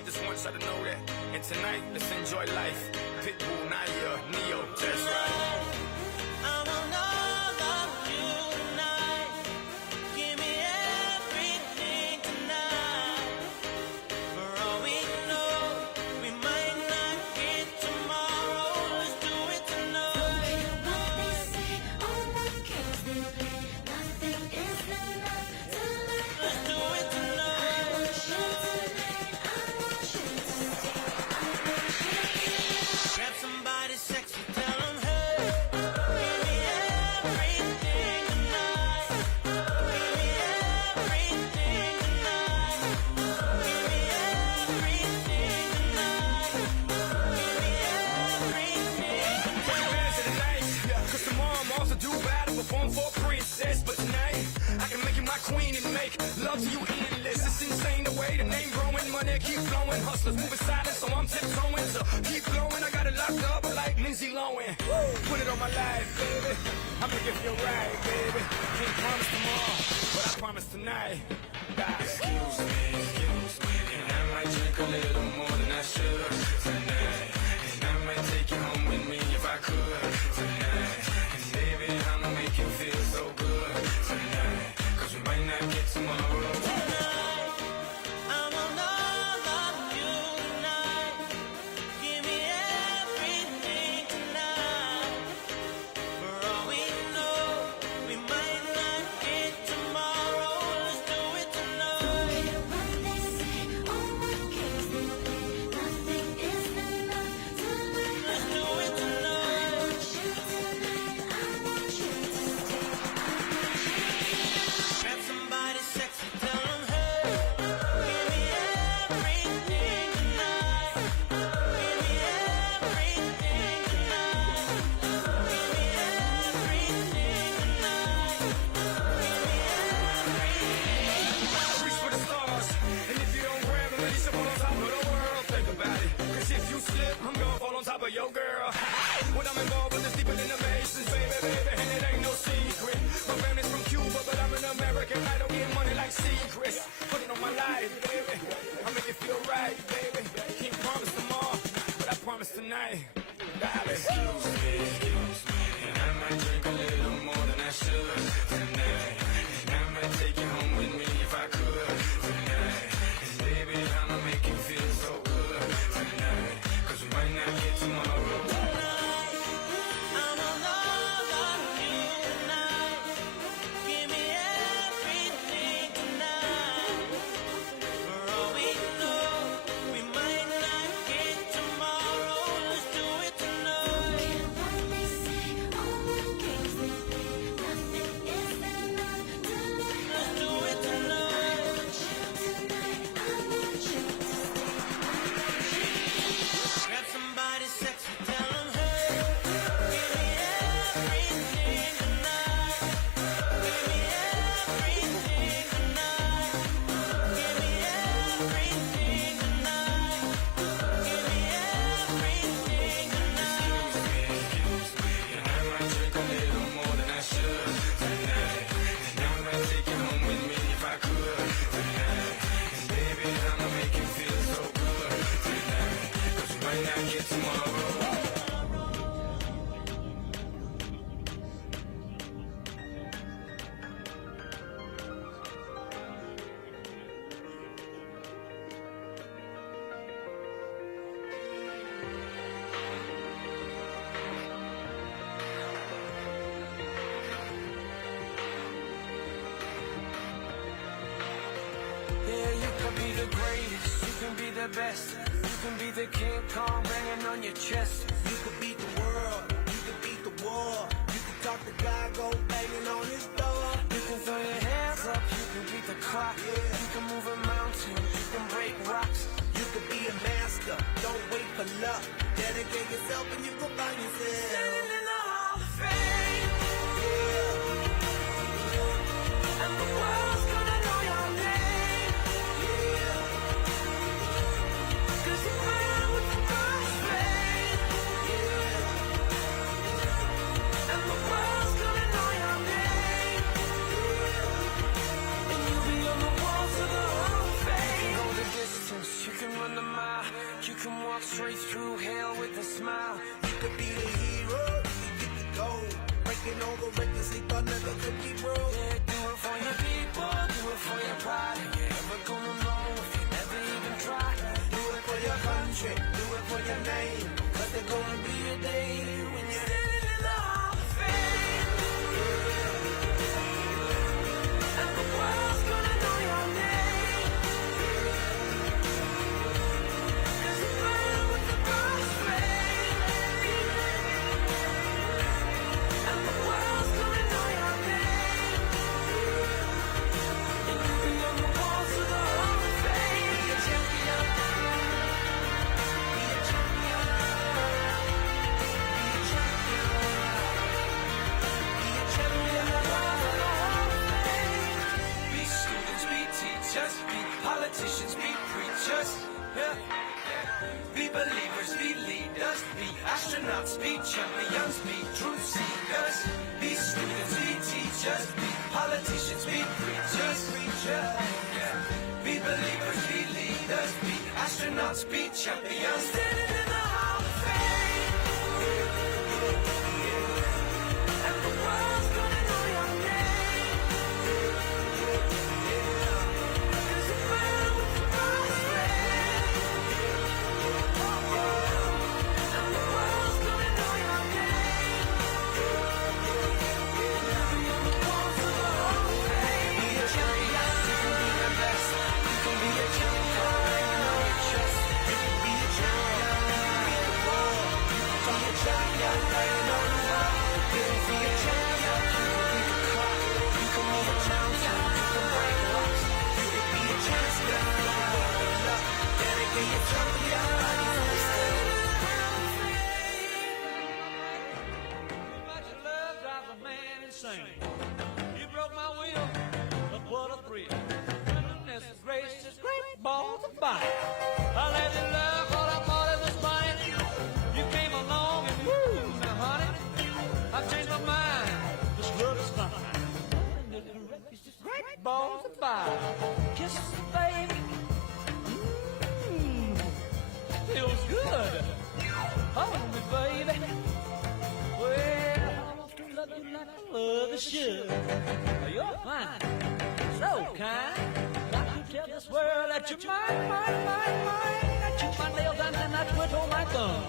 I just want y'all to know that. And tonight, let's enjoy life. Pitbull, Naya, Neo, that's right. I want all of you tonight. Give me everything tonight. For all we know, we might not get tomorrow. Let's do it tonight. What they say, all the games they play, nothing is enough tonight. Let's do it tonight. I want you tonight. I want you to stay. I want you tonight. Grab somebody sexy, tell them hey. Give me everything tonight. Give me everything tonight. Give me everything tonight. Give me everything. Put your hands to the night, cause tomorrow I'm also due battle, perform for a princess. But tonight, I can make you my queen and make love to you endless. It's insane the way the name growing, money keep flowing. Hustlers moving silent, so I'm tiptoeing. So keep blowing, I got it locked up like Lindsay Lohan. Put it on my life, baby. I make it feel right, baby. Can't promise tomorrow, but I promise tonight. Excuse me, and I might drink a little more than I should tonight. And I might take you home with me if I could tonight. And baby, I'ma make you feel so good tonight. Cause we might not get tomorrow. Tonight, I want all of you tonight. Give me everything tonight. For all we know, we might not get tomorrow. Let's do it tonight. What they say, all the games they play, nothing is enough tonight. Let's do it I tonight. want you tonight. I want you to stay. I want you tonight. Grab somebody sexy, tell them hey. Give me everything tonight. Give me everything tonight. Give me everything tonight. Give me everything. Reach for the stars, and if you don't grab them, at least I'm on top of the world. Think about it, cause if you slip, I'm gonna fall on top of your girl. When I'm involved with this deeper than the Masons, baby, baby, and it ain't no secret. My family's from Cuba, but I'm an American. I don't get money like secrets. Put it on my life, baby. I make it feel right, baby. Can't promise tomorrow, but I promise tonight. Excuse me, and I might drink a little more than I should tonight. And I might take you home with me if I could tonight. And baby, I'ma make you feel so good tonight. Cause we might not get tomorrow. Tonight, I want all of you tonight. Give me everything tonight. For all we know, we might not get tomorrow. Let's do it tonight. What they say, all the games they play, nothing is enough tonight. Let's do it I tonight. want you tonight. I want you to stay. I want you tonight. Grab somebody sexy, tell them hey. Give me everything tonight. Give me everything tonight. Give me everything tonight. Give me everything tonight. And I might drink a little more than I should tonight. And I might take you home with me if I could tonight. And baby, I'ma make you feel so good tonight. Cause we might not get tomorrow. Yeah, you can be the greatest, you can be the best. You can be the King Kong banging on your chest. You could beat the world, you could beat the war. You could talk to God, go banging on his door. You can throw your hands up, you can beat the clock. You can move a mountain, you can break rocks. You could be a master, don't wait for luck. Dedicate yourself and you can find yourself. Standing in the Hall of Fame, and the world's gonna know your name. Cause you burn with the cross flame. Taking over records they thought never could be broke. Yeah, do it for your people, do it for your pride. And you ever gonna know if you never even try? Do it for your country, do it for your name. Cause there's gonna be a day when you're Standing in the Hall of Fame, and the world's gonna know your name. 'Cause you burn with the first flame, and the world's gonna know your name. And you'll be on the walls of the Hall of Fame. Be a champion, be a champion, be a champion, be a champion of the Hall of Fame. Be students, be teachers, be politicians, be preachers. Yeah. Be believers, be leaders, be astronauts, be champions, be truth seekers. Be students, be teachers, be politicians, be preachers. Yeah. Be believers, be leaders, be astronauts, be champions. Standing in the Hall of Fame, and the world's gonna know your name. 'Cause you burn with the first flame, and the world's gonna know your name. You'll be on the walls of the Hall of Fame. Be a champion, you can be the best. You can be a champion, hanging on your chest. You can be a champion, beat the world. You can be a champion, hanging on the wall. You can be a champion, you can beat the clock. You can be a champion, you can break rocks. You can be a champion, you can open up. Can it be a champion? You can stay. Much love drives a man insane. You broke my will, but what a thrill. Goodness gracious, great balls of fire. I let you love what I thought it was funny. You came along and woo, now honey, I've changed my mind. This love is fine. Goodness gracious, great balls of fire. Kisses, baby. Feels good. Hold me, baby. Well, I want to love you like I love you should. You're fine, so kind. Got to tell this world that you're mine, mine, mine, mine. I chew my nails down and I twiddle my thumb.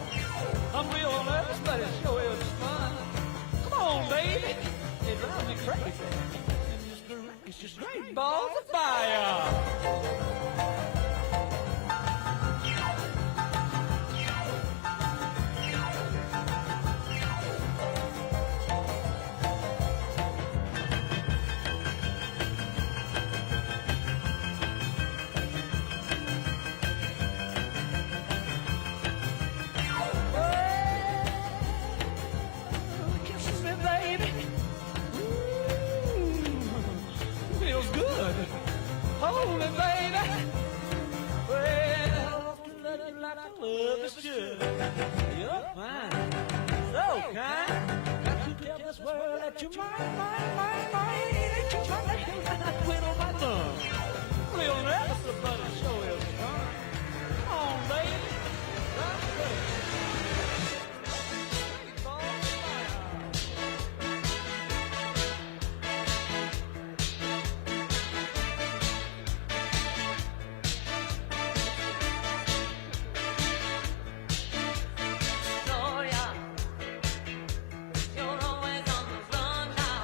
I'm real nervous, but it sure is fun. Come on, baby. It drives me crazy. It's just great balls of fire. Kisses me, baby. Feels good. Hold me, baby. Well, I want to love you like I love you should. You're fine, so kind. Got to tell this world that you're mine, mine, mine, mine. That you're my nails and I twiddle my thumb. Real nervous about it, show is fun. Come on, baby. That's good. Great balls of fire. Gloria, you're always on the run now.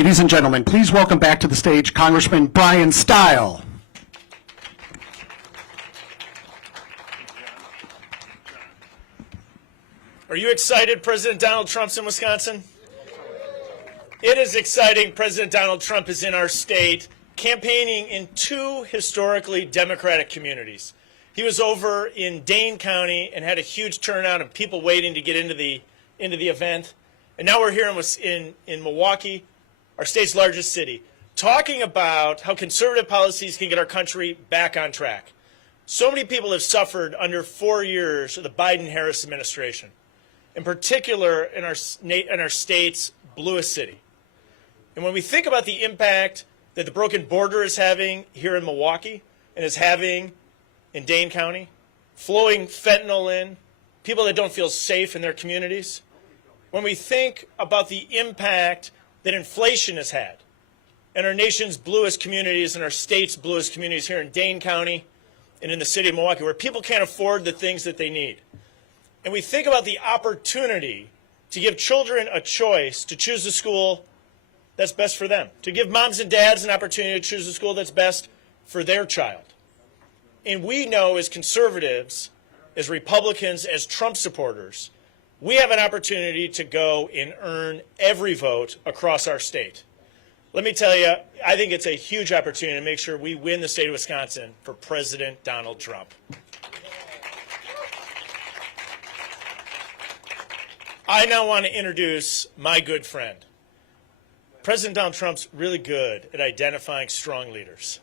Ladies and gentlemen, please welcome back to the stage Congressman Brian Stile. Are you excited President Donald Trump's in Wisconsin? It is exciting. President Donald Trump is in our state campaigning in two historically Democratic communities. He was over in Dane County and had a huge turnout and people waiting to get into the event. And now we're here in Milwaukee, our state's largest city, talking about how conservative policies can get our country back on track. So many people have suffered under 4 years of the Biden-Harris administration, in particular in our state's bluest city. And when we think about the impact that the broken border is having here in Milwaukee and is having in Dane County, flowing fentanyl in, people that don't feel safe in their communities, when we think about the impact that inflation has had in our nation's bluest communities and our state's bluest communities here in Dane County and in the city of Milwaukee, where people can't afford the things that they need, and we think about the opportunity to give children a choice to choose the school that's best for them, to give moms and dads an opportunity to choose the school that's best for their child. And we know as conservatives, as Republicans, as Trump supporters, we have an opportunity to go and earn every vote across our state. Let me tell you, I think it's a huge opportunity to make sure we win the state of Wisconsin for President Donald Trump. I now want to introduce my good friend. President Donald Trump's really good at identifying strong leaders.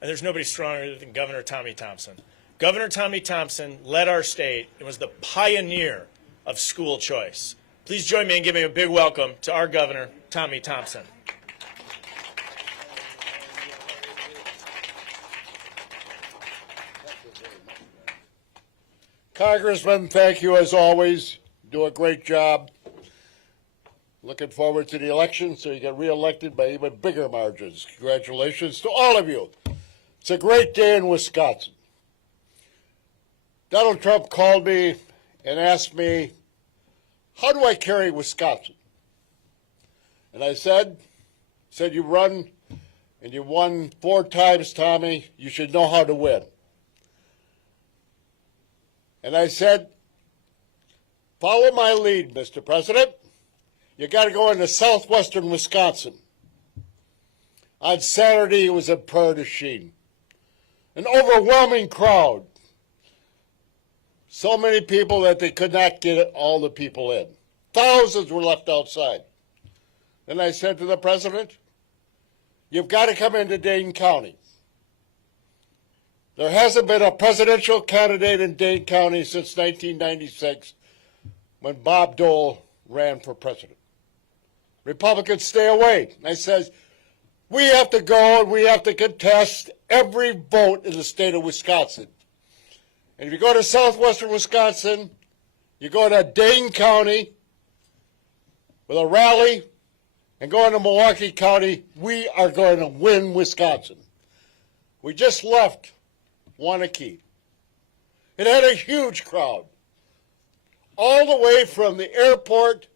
And there's nobody stronger than Governor Tommy Thompson. Governor Tommy Thompson led our state and was the pioneer of school choice. Please join me in giving a big welcome to our Governor, Tommy Thompson. Congressman, thank you as always. Do a great job. Looking forward to the election so you get reelected by even bigger margins. Congratulations to all of you. It's a great day in Wisconsin. Donald Trump called me and asked me, how do I carry Wisconsin? And I said, you run and you won 4 times, Tommy. You should know how to win. And I said, follow my lead, Mr. President. You got to go into southwestern Wisconsin. On Saturday, it was in Prairie du Chien. An overwhelming crowd. So many people that they could not get all the people in. Thousands were left outside. Then I said to the president, you've got to come into Dane County. There hasn't been a presidential candidate in Dane County since 1996 when Bob Dole ran for president. Republicans stay away. I says, we have to go and we have to contest every vote in the state of Wisconsin. And if you go to southwestern Wisconsin, you go to Dane County with a rally and go into Milwaukee County, we are going to win Wisconsin. We just left Wanakee. It had a huge crowd. All the way from the airport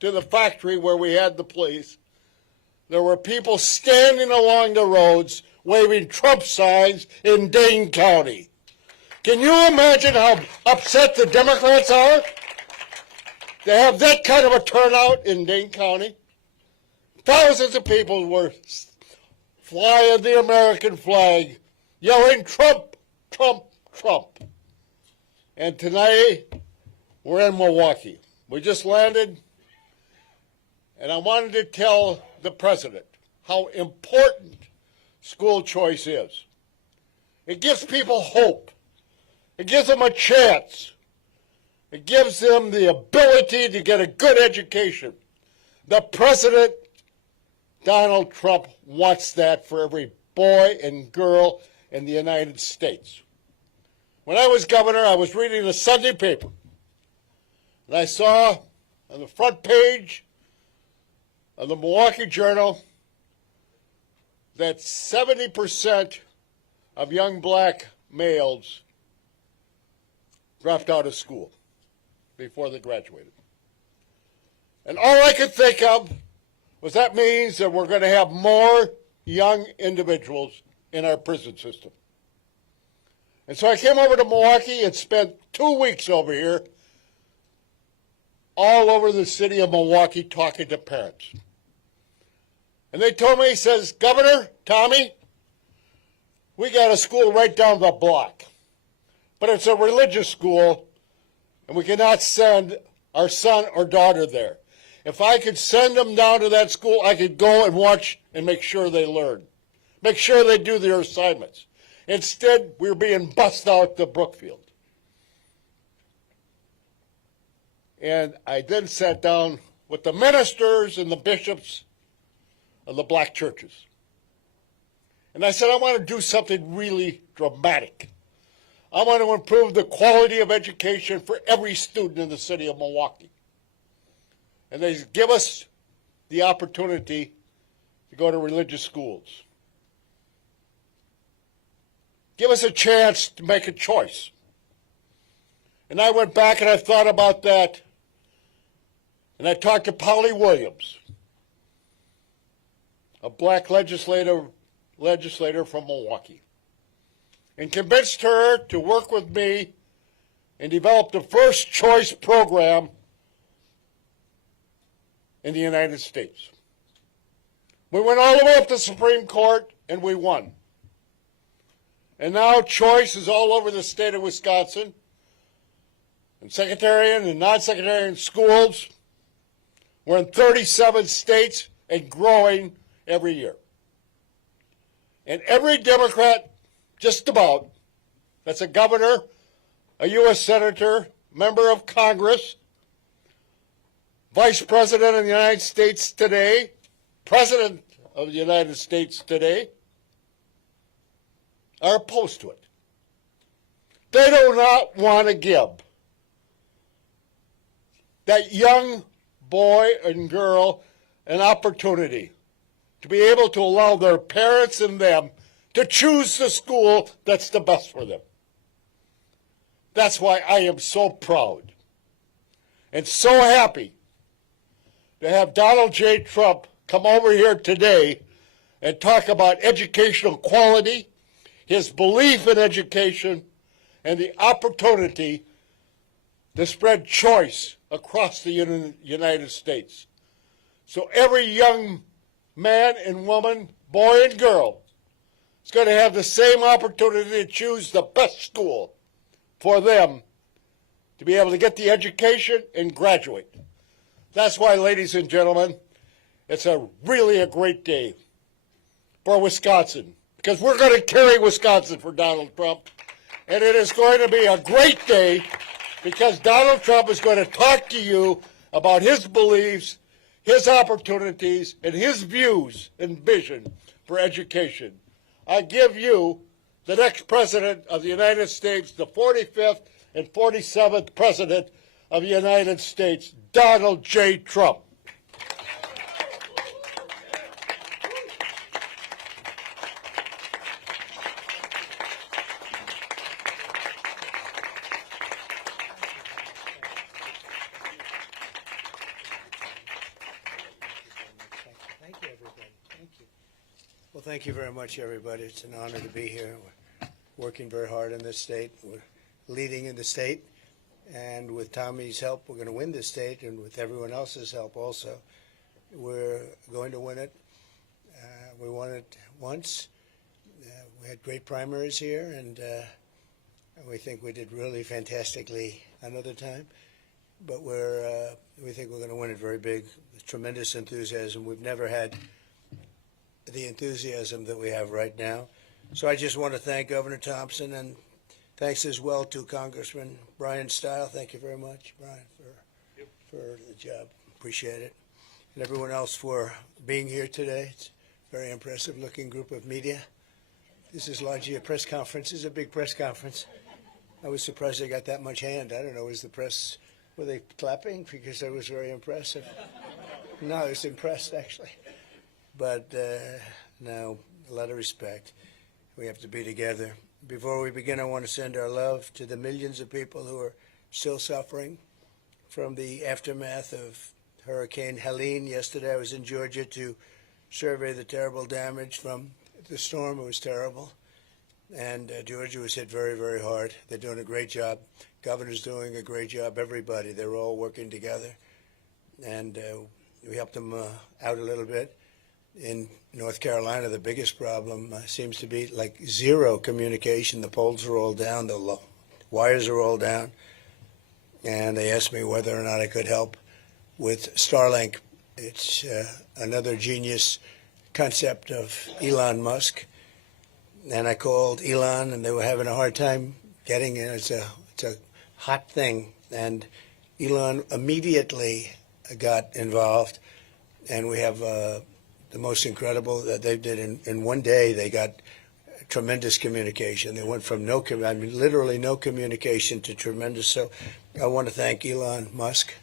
to the factory where we had the police, there were people standing along the roads waving Trump signs in Dane County. Can you imagine how upset the Democrats are to have that kind of a turnout in Dane County? Thousands of people were flying the American flag, yelling Trump, Trump, Trump. And tonight, we're in Milwaukee. We just landed, and I wanted to tell the president how important school choice is. It gives people hope. It gives them a chance. It gives them the ability to get a good education. The president, Donald Trump, wants that for every boy and girl in the United States. When I was governor, I was reading the Sunday paper, and I saw on the front page of the Milwaukee Journal that 70% of young black males dropped out of school before they graduated. And all I could think of was that means that we're going to have more young individuals in our prison system. And so I came over to Milwaukee and spent 2 weeks over here all over the city of Milwaukee talking to parents. And they told me, he says, Governor, Tommy, we got a school right down the block, but it's a religious school, and we cannot send our son or daughter there. If I could send them down to that school, I could go and watch and make sure they learn, make sure they do their assignments. Instead, we're being bussed out to Brookfield. And I then sat down with the ministers and the bishops of the black churches. And I said, I want to do something really dramatic. I want to improve the quality of education for every student in the city of Milwaukee. And they give us the opportunity to go to religious schools. Give us a chance to make a choice. And I went back and I thought about that. And I talked to Polly Williams, a black legislator from Milwaukee, and convinced her to work with me and develop the first choice program in the United States. We went all the way up to the Supreme Court and we won. And now choice is all over the state of Wisconsin, in sectarian and non-sectarian schools. We're in 37 states and growing every year. And every Democrat, just about, that's a governor, a U.S. senator, member of Congress, vice president of the United States today, president of the United States today, are opposed to it. They do not want to give that young boy and girl an opportunity to be able to allow their parents and them to choose the school that's the best for them. That's why I am so proud and so happy to have Donald J. Trump come over here today and talk about educational quality, his belief in education, and the opportunity to spread choice across the United States. So every young man and woman, boy and girl, is going to have the same opportunity to choose the best school for them to be able to get the education and graduate. That's why, ladies and gentlemen, it's really a great day for Wisconsin, because we're going to carry Wisconsin for Donald Trump. And it is going to be a great day because Donald Trump is going to talk to you about his beliefs, his opportunities, and his views and vision for education. I give you the next president of the United States, the 45th and 47th president of the United States, Donald J. Trump. Thank you, everybody. Thank you. Well, thank you very much, everybody. It's an honor to be here. We're working very hard in this state. We're leading in the state. And with Tommy's help, we're going to win this state. And with everyone else's help also, we're going to win it. We won it once. We had great primaries here. And we think we did really fantastically another time. But we think we're going to win it very big. Tremendous enthusiasm. We've never had the enthusiasm that we have right now. So I just want to thank Governor Thompson, and thanks as well to Congressman Brian Stile. Thank you very much, Brian, for the job. Appreciate it. And everyone else for being here today. It's a very impressive looking group of media. This is largely a press conference. This is a big press conference. I was surprised they got that much hand. I don't know, were they clapping? Because that was very impressive. No, I was impressed, actually. But no, a lot of respect. We have to be together. Before we begin, I want to send our love to the millions of people who are still suffering from the aftermath of Hurricane Helene. Yesterday I was in Georgia to survey the terrible damage from the storm. It was terrible. And Georgia was hit very, very hard. They're doing a great job. Governor's doing a great job. Everybody, they're all working together. And we helped them out a little bit. In North Carolina, the biggest problem seems to be like zero communication. The poles are all down. The wires are all down. And they asked me whether or not I could help with Starlink. It's another genius concept of Elon Musk. And I called Elon, and they were having a hard time getting it. It's a hot thing. And Elon immediately got involved. And we have the most incredible that they did in one day. They got tremendous communication. They went from literally no communication to tremendous. So I want to thank Elon Musk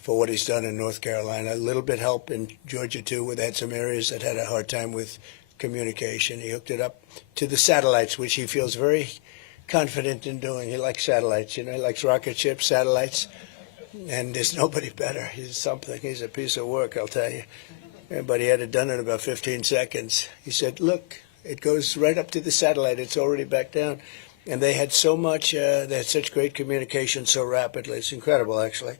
for what he's done in North Carolina. A little bit help in Georgia too. We had some areas that had a hard time with communication. He hooked it up to the satellites, which he feels very confident in doing. He likes satellites, he likes rocket ships, satellites, and there's nobody better. He's something. He's a piece of work, I'll tell you. But he had it done in about 15 seconds. He said, look, it goes right up to the satellite. It's already back down. And they had so much, they had such great communication so rapidly. It's incredible, actually.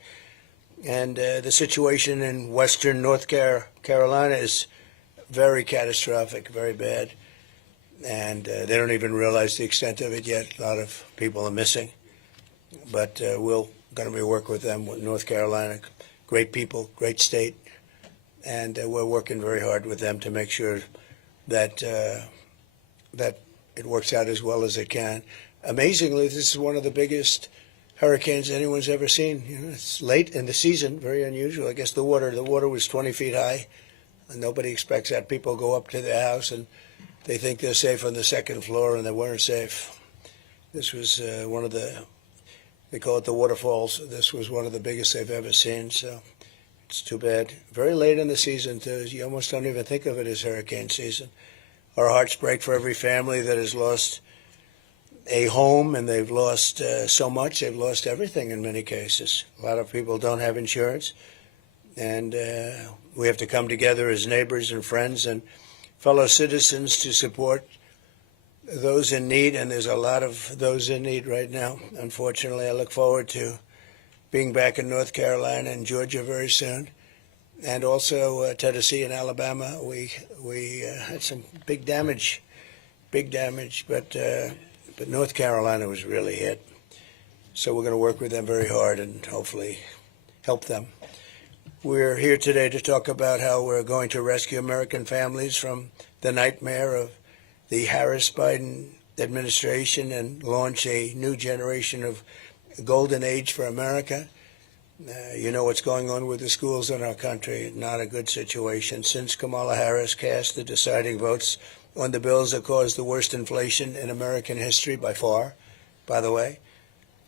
And the situation in western North Carolina is very catastrophic, very bad. And they don't even realize the extent of it yet. A lot of people are missing. But we're going to be working with them, with North Carolina. Great people, great state. And we're working very hard with them to make sure that that it works out as well as it can. Amazingly, this is one of the biggest hurricanes anyone's ever seen. It's late in the season, very unusual. I guess the water was 20 feet high, and nobody expects that. People go up to their house and they think they're safe on the second floor, and they weren't safe. This was one of they call it the waterfalls. This was one of the biggest they've ever seen. So it's too bad. Very late in the season, too. You almost don't even think of it as hurricane season. Our hearts break for every family that has lost a home, and they've lost so much. They've lost everything in many cases. A lot of people don't have insurance, and we have to come together as neighbors and friends and fellow citizens to support those in need, and there's a lot of those in need right now. Unfortunately, I look forward to being back in North Carolina and Georgia very soon, and also Tennessee and Alabama. We had some big damage, but North Carolina was really hit. So we're going to work with them very hard and hopefully help them. We're here today to talk about how we're going to rescue American families from the nightmare of the Harris-Biden administration and launch a new generation of golden age for America. You know what's going on with the schools in our country. Not a good situation. Since Kamala Harris cast the deciding votes on the bills that caused the worst inflation in American history by far, by the way.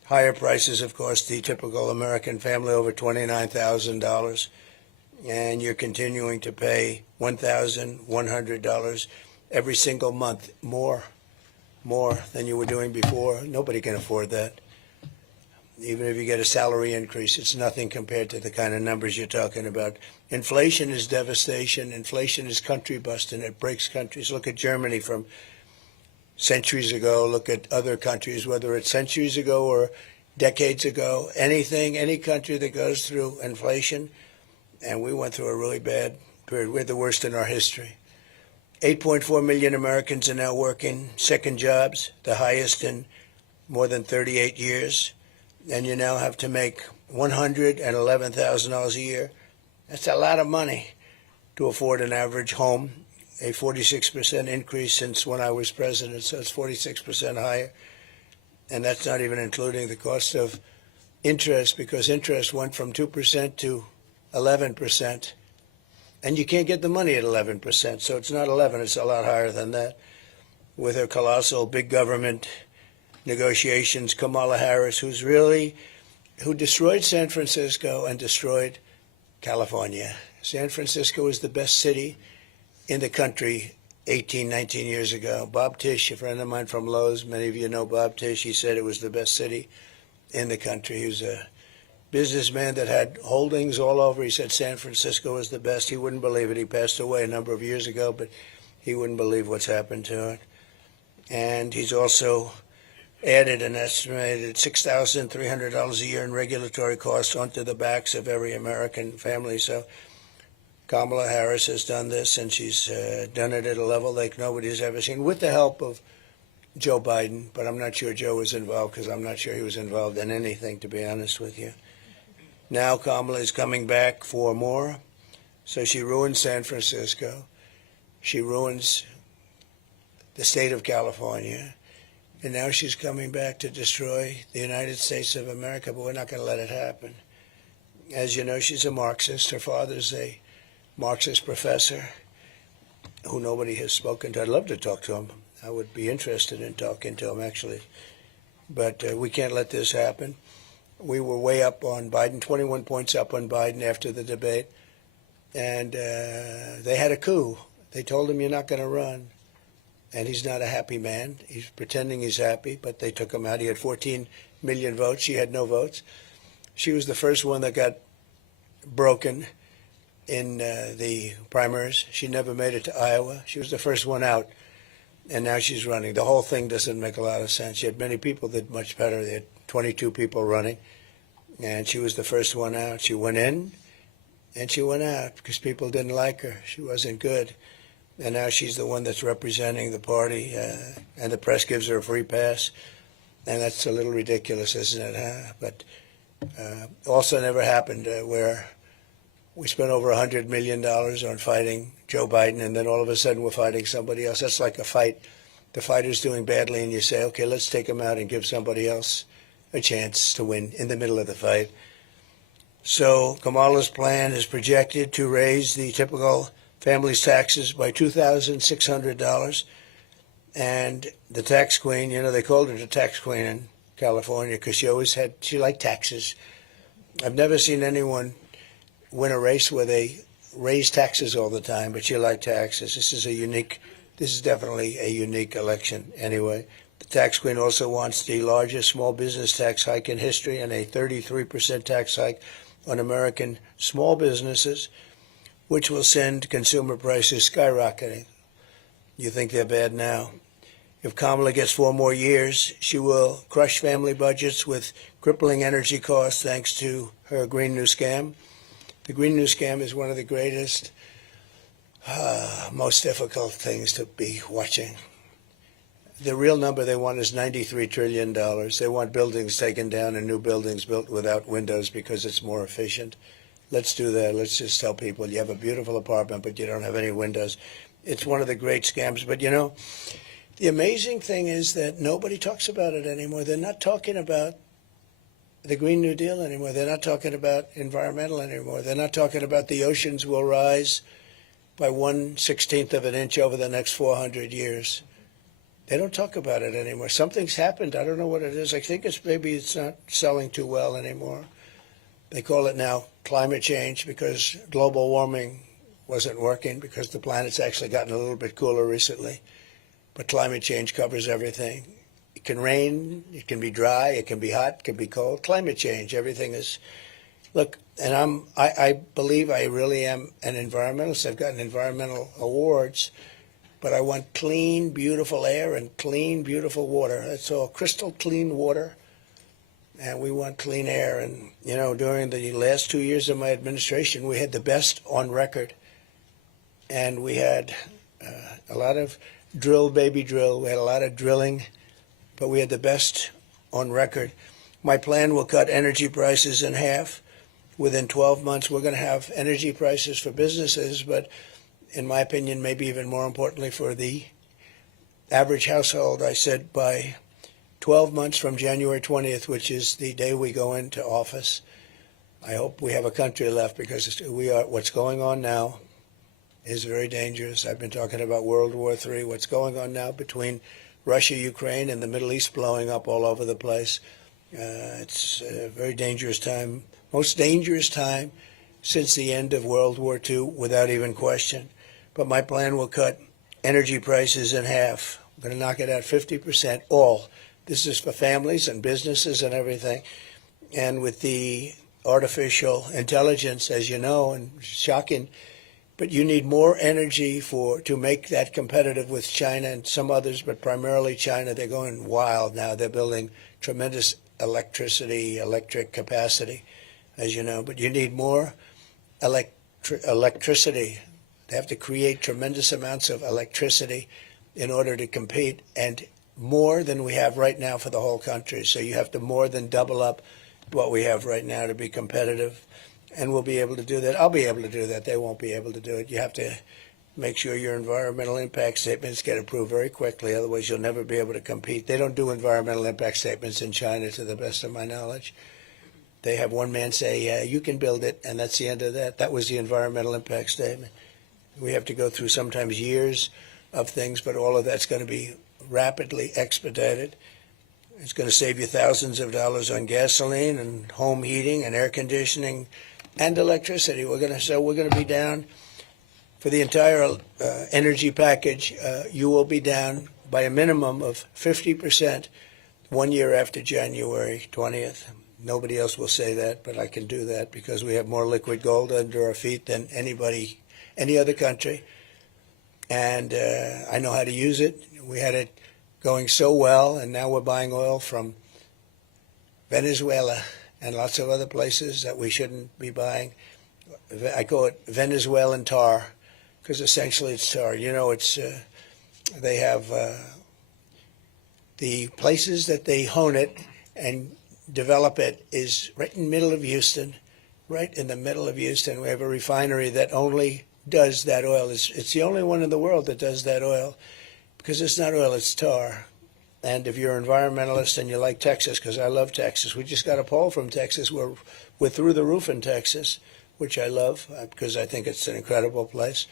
Higher prices, of course, the typical American family over $29,000. And you're continuing to pay $1,100 every single month, more than you were doing before. Nobody can afford that. Even if you get a salary increase, it's nothing compared to the kind of numbers you're talking about. Inflation is devastation. Inflation is country busting. It breaks countries. Look at Germany from centuries ago. Look at other countries, whether it's centuries ago or decades ago. Any country that goes through inflation, and we went through a really bad period. We're the worst in our history. 8.4 million Americans are now working second jobs, the highest in more than 38 years. And you now have to make $111,000 a year. That's a lot of money to afford an average home, a 46% increase since when I was president, so it's 46% higher. And that's not even including the cost of interest, because interest went from 2% to 11%. And you can't get the money at 11%, so it's not 11, it's a lot higher than that. With her colossal big government negotiations, Kamala Harris, who destroyed San Francisco and destroyed California. San Francisco was the best city in the country 18, 19 years ago. Bob Tisch, a friend of mine from Lowe's, many of you know Bob Tisch, he said it was the best city in the country. He was a businessman that had holdings all over. He said San Francisco was the best. He wouldn't believe it. He passed away a number of years ago, but he wouldn't believe what's happened to it. And he's also added an estimated $6,300 a year in regulatory costs onto the backs of every American family. So Kamala Harris has done this, and she's done it at a level like nobody's ever seen, with the help of Joe Biden. But I'm not sure Joe was involved, because I'm not sure he was involved in anything, to be honest with you. Now Kamala is coming back for more. So she ruins San Francisco. She ruins the state of California. And now she's coming back to destroy the United States of America, but we're not going to let it happen. As you know, she's a Marxist. Her father's a Marxist professor who nobody has spoken to. I'd love to talk to him. I would be interested in talking to him, actually. But we can't let this happen. We were way up on Biden, 21 points up on Biden after the debate. And they had a coup. They told him, you're not going to run. And he's not a happy man. He's pretending he's happy, but they took him out. He had 14 million votes. She had no votes. She was the first one that got broken in the primaries. She never made it to Iowa. She was the first one out, and now she's running. The whole thing doesn't make a lot of sense. She had many people that did much better. They had 22 people running, and she was the first one out. She went in, and she went out because people didn't like her. She wasn't good. And now she's the one that's representing the party, and the press gives her a free pass. And that's a little ridiculous, isn't it? Huh? But also never happened where we spent over $100 million on fighting Joe Biden, and then all of a sudden we're fighting somebody else. That's like a fight. The fighter's doing badly, and you say, okay, let's take him out and give somebody else a chance to win in the middle of the fight. So Kamala's plan is projected to raise the typical family's taxes by $2,600. And the tax queen, you know, they called her the tax queen in California because she liked taxes. I've never seen anyone win a race where they raise taxes all the time, but she liked taxes. This is definitely a unique election anyway. The tax queen also wants the largest small business tax hike in history and a 33% tax hike on American small businesses, which will send consumer prices skyrocketing. You think they're bad now. If Kamala gets 4 more years, she will crush family budgets with crippling energy costs thanks to her Green New Scam. The Green New Scam is one of the greatest, most difficult things to be watching. The real number they want is $93 trillion. They want buildings taken down and new buildings built without windows because it's more efficient. Let's do that. Let's just tell people you have a beautiful apartment, but you don't have any windows. It's one of the great scams. But, you know, the amazing thing is that nobody talks about it anymore. They're not talking about the Green New Deal anymore. They're not talking about environmental anymore. They're not talking about the oceans will rise by 1/16 of an inch over the next 400 years. They don't talk about it anymore. Something's happened. I don't know what it is. I think maybe it's not selling too well anymore. They call it now climate change because global warming wasn't working because the planet's actually gotten a little bit cooler recently. But climate change covers everything. It can rain, it can be dry, it can be hot, it can be cold. Climate change, everything is. Look, and I believe I really am an environmentalist. I've gotten environmental awards, but I want clean, beautiful air and clean, beautiful water. That's all, crystal clean water. And we want clean air. And, you know, during the last 2 years of my administration, we had the best on record. And we had a lot of drill, baby drill. We had a lot of drilling, but we had the best on record. My plan will cut energy prices in half. Within 12 months, we're going to have energy prices for businesses, but in my opinion, maybe even more importantly for the average household, I said by 12 months from January 20th, which is the day we go into office, I hope we have a country left because what's going on now is very dangerous. I've been talking about World War III. What's going on now between Russia, Ukraine, and the Middle East blowing up all over the place. It's a very dangerous time, most dangerous time since the end of World War II, without even question. But my plan will cut energy prices in half. I'm going to knock it out 50%, all. This is for families and businesses and everything. And with the artificial intelligence, as you know, and shocking. But you need more energy to make that competitive with China and some others, but primarily China. They're going wild now. They're building tremendous electric capacity, as you know. But you need more electricity. They have to create tremendous amounts of electricity in order to compete, and more than we have right now for the whole country. So you have to more than double up what we have right now to be competitive. And we'll be able to do that. I'll be able to do that. They won't be able to do it. You have to make sure your environmental impact statements get approved very quickly. Otherwise, you'll never be able to compete. They don't do environmental impact statements in China, to the best of my knowledge. They have one man say, yeah, you can build it, and that's the end of that. That was the environmental impact statement. We have to go through sometimes years of things, but all of that's going to be rapidly expedited. It's going to save you thousands of dollars on gasoline and home heating and air conditioning and electricity. We're going to be down for the entire energy package. You will be down by a minimum of 50% 1 year after January 20th. Nobody else will say that, but I can do that because we have more liquid gold under our feet than any other country. And I know how to use it. We had it going so well, and now we're buying oil from Venezuela and lots of other places that we shouldn't be buying. I call it Venezuelan tar because essentially it's tar. You know, they have the places that they hone it and develop it is right in the middle of Houston, right in the middle of Houston. We have a refinery that only does that oil. It's the only one in the world that does that oil because it's not oil, it's tar. And if you're an environmentalist and you like Texas, because I love Texas, we just got a poll from Texas. We're through the roof in Texas, which I love because I think it's an incredible place.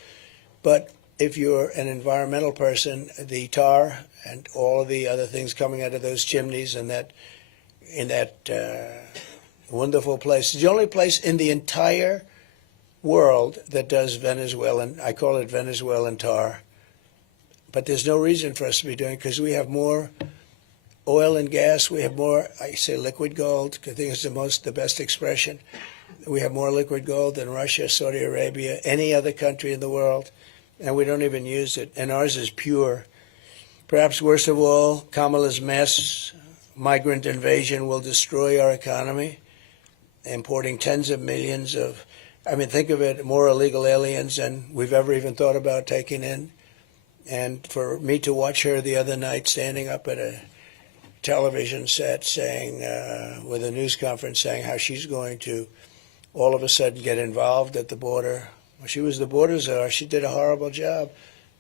But if you're an environmental person, the tar and all of the other things coming out of those chimneys and in that wonderful place, it's the only place in the entire world that does Venezuelan, I call it Venezuelan tar. But there's no reason for us to be doing it because we have more oil and gas. We have more, I say liquid gold, I think it's the best expression. We have more liquid gold than Russia, Saudi Arabia, any other country in the world, and we don't even use it. And ours is pure. Perhaps worst of all, Kamala's mass migrant invasion will destroy our economy, importing tens of millions of, think of it, more illegal aliens than we've ever even thought about taking in. And for me to watch her the other night standing up at a television set saying, with a news conference saying how she's going to all of a sudden get involved at the border. Well, she was the border czar. She did a horrible job.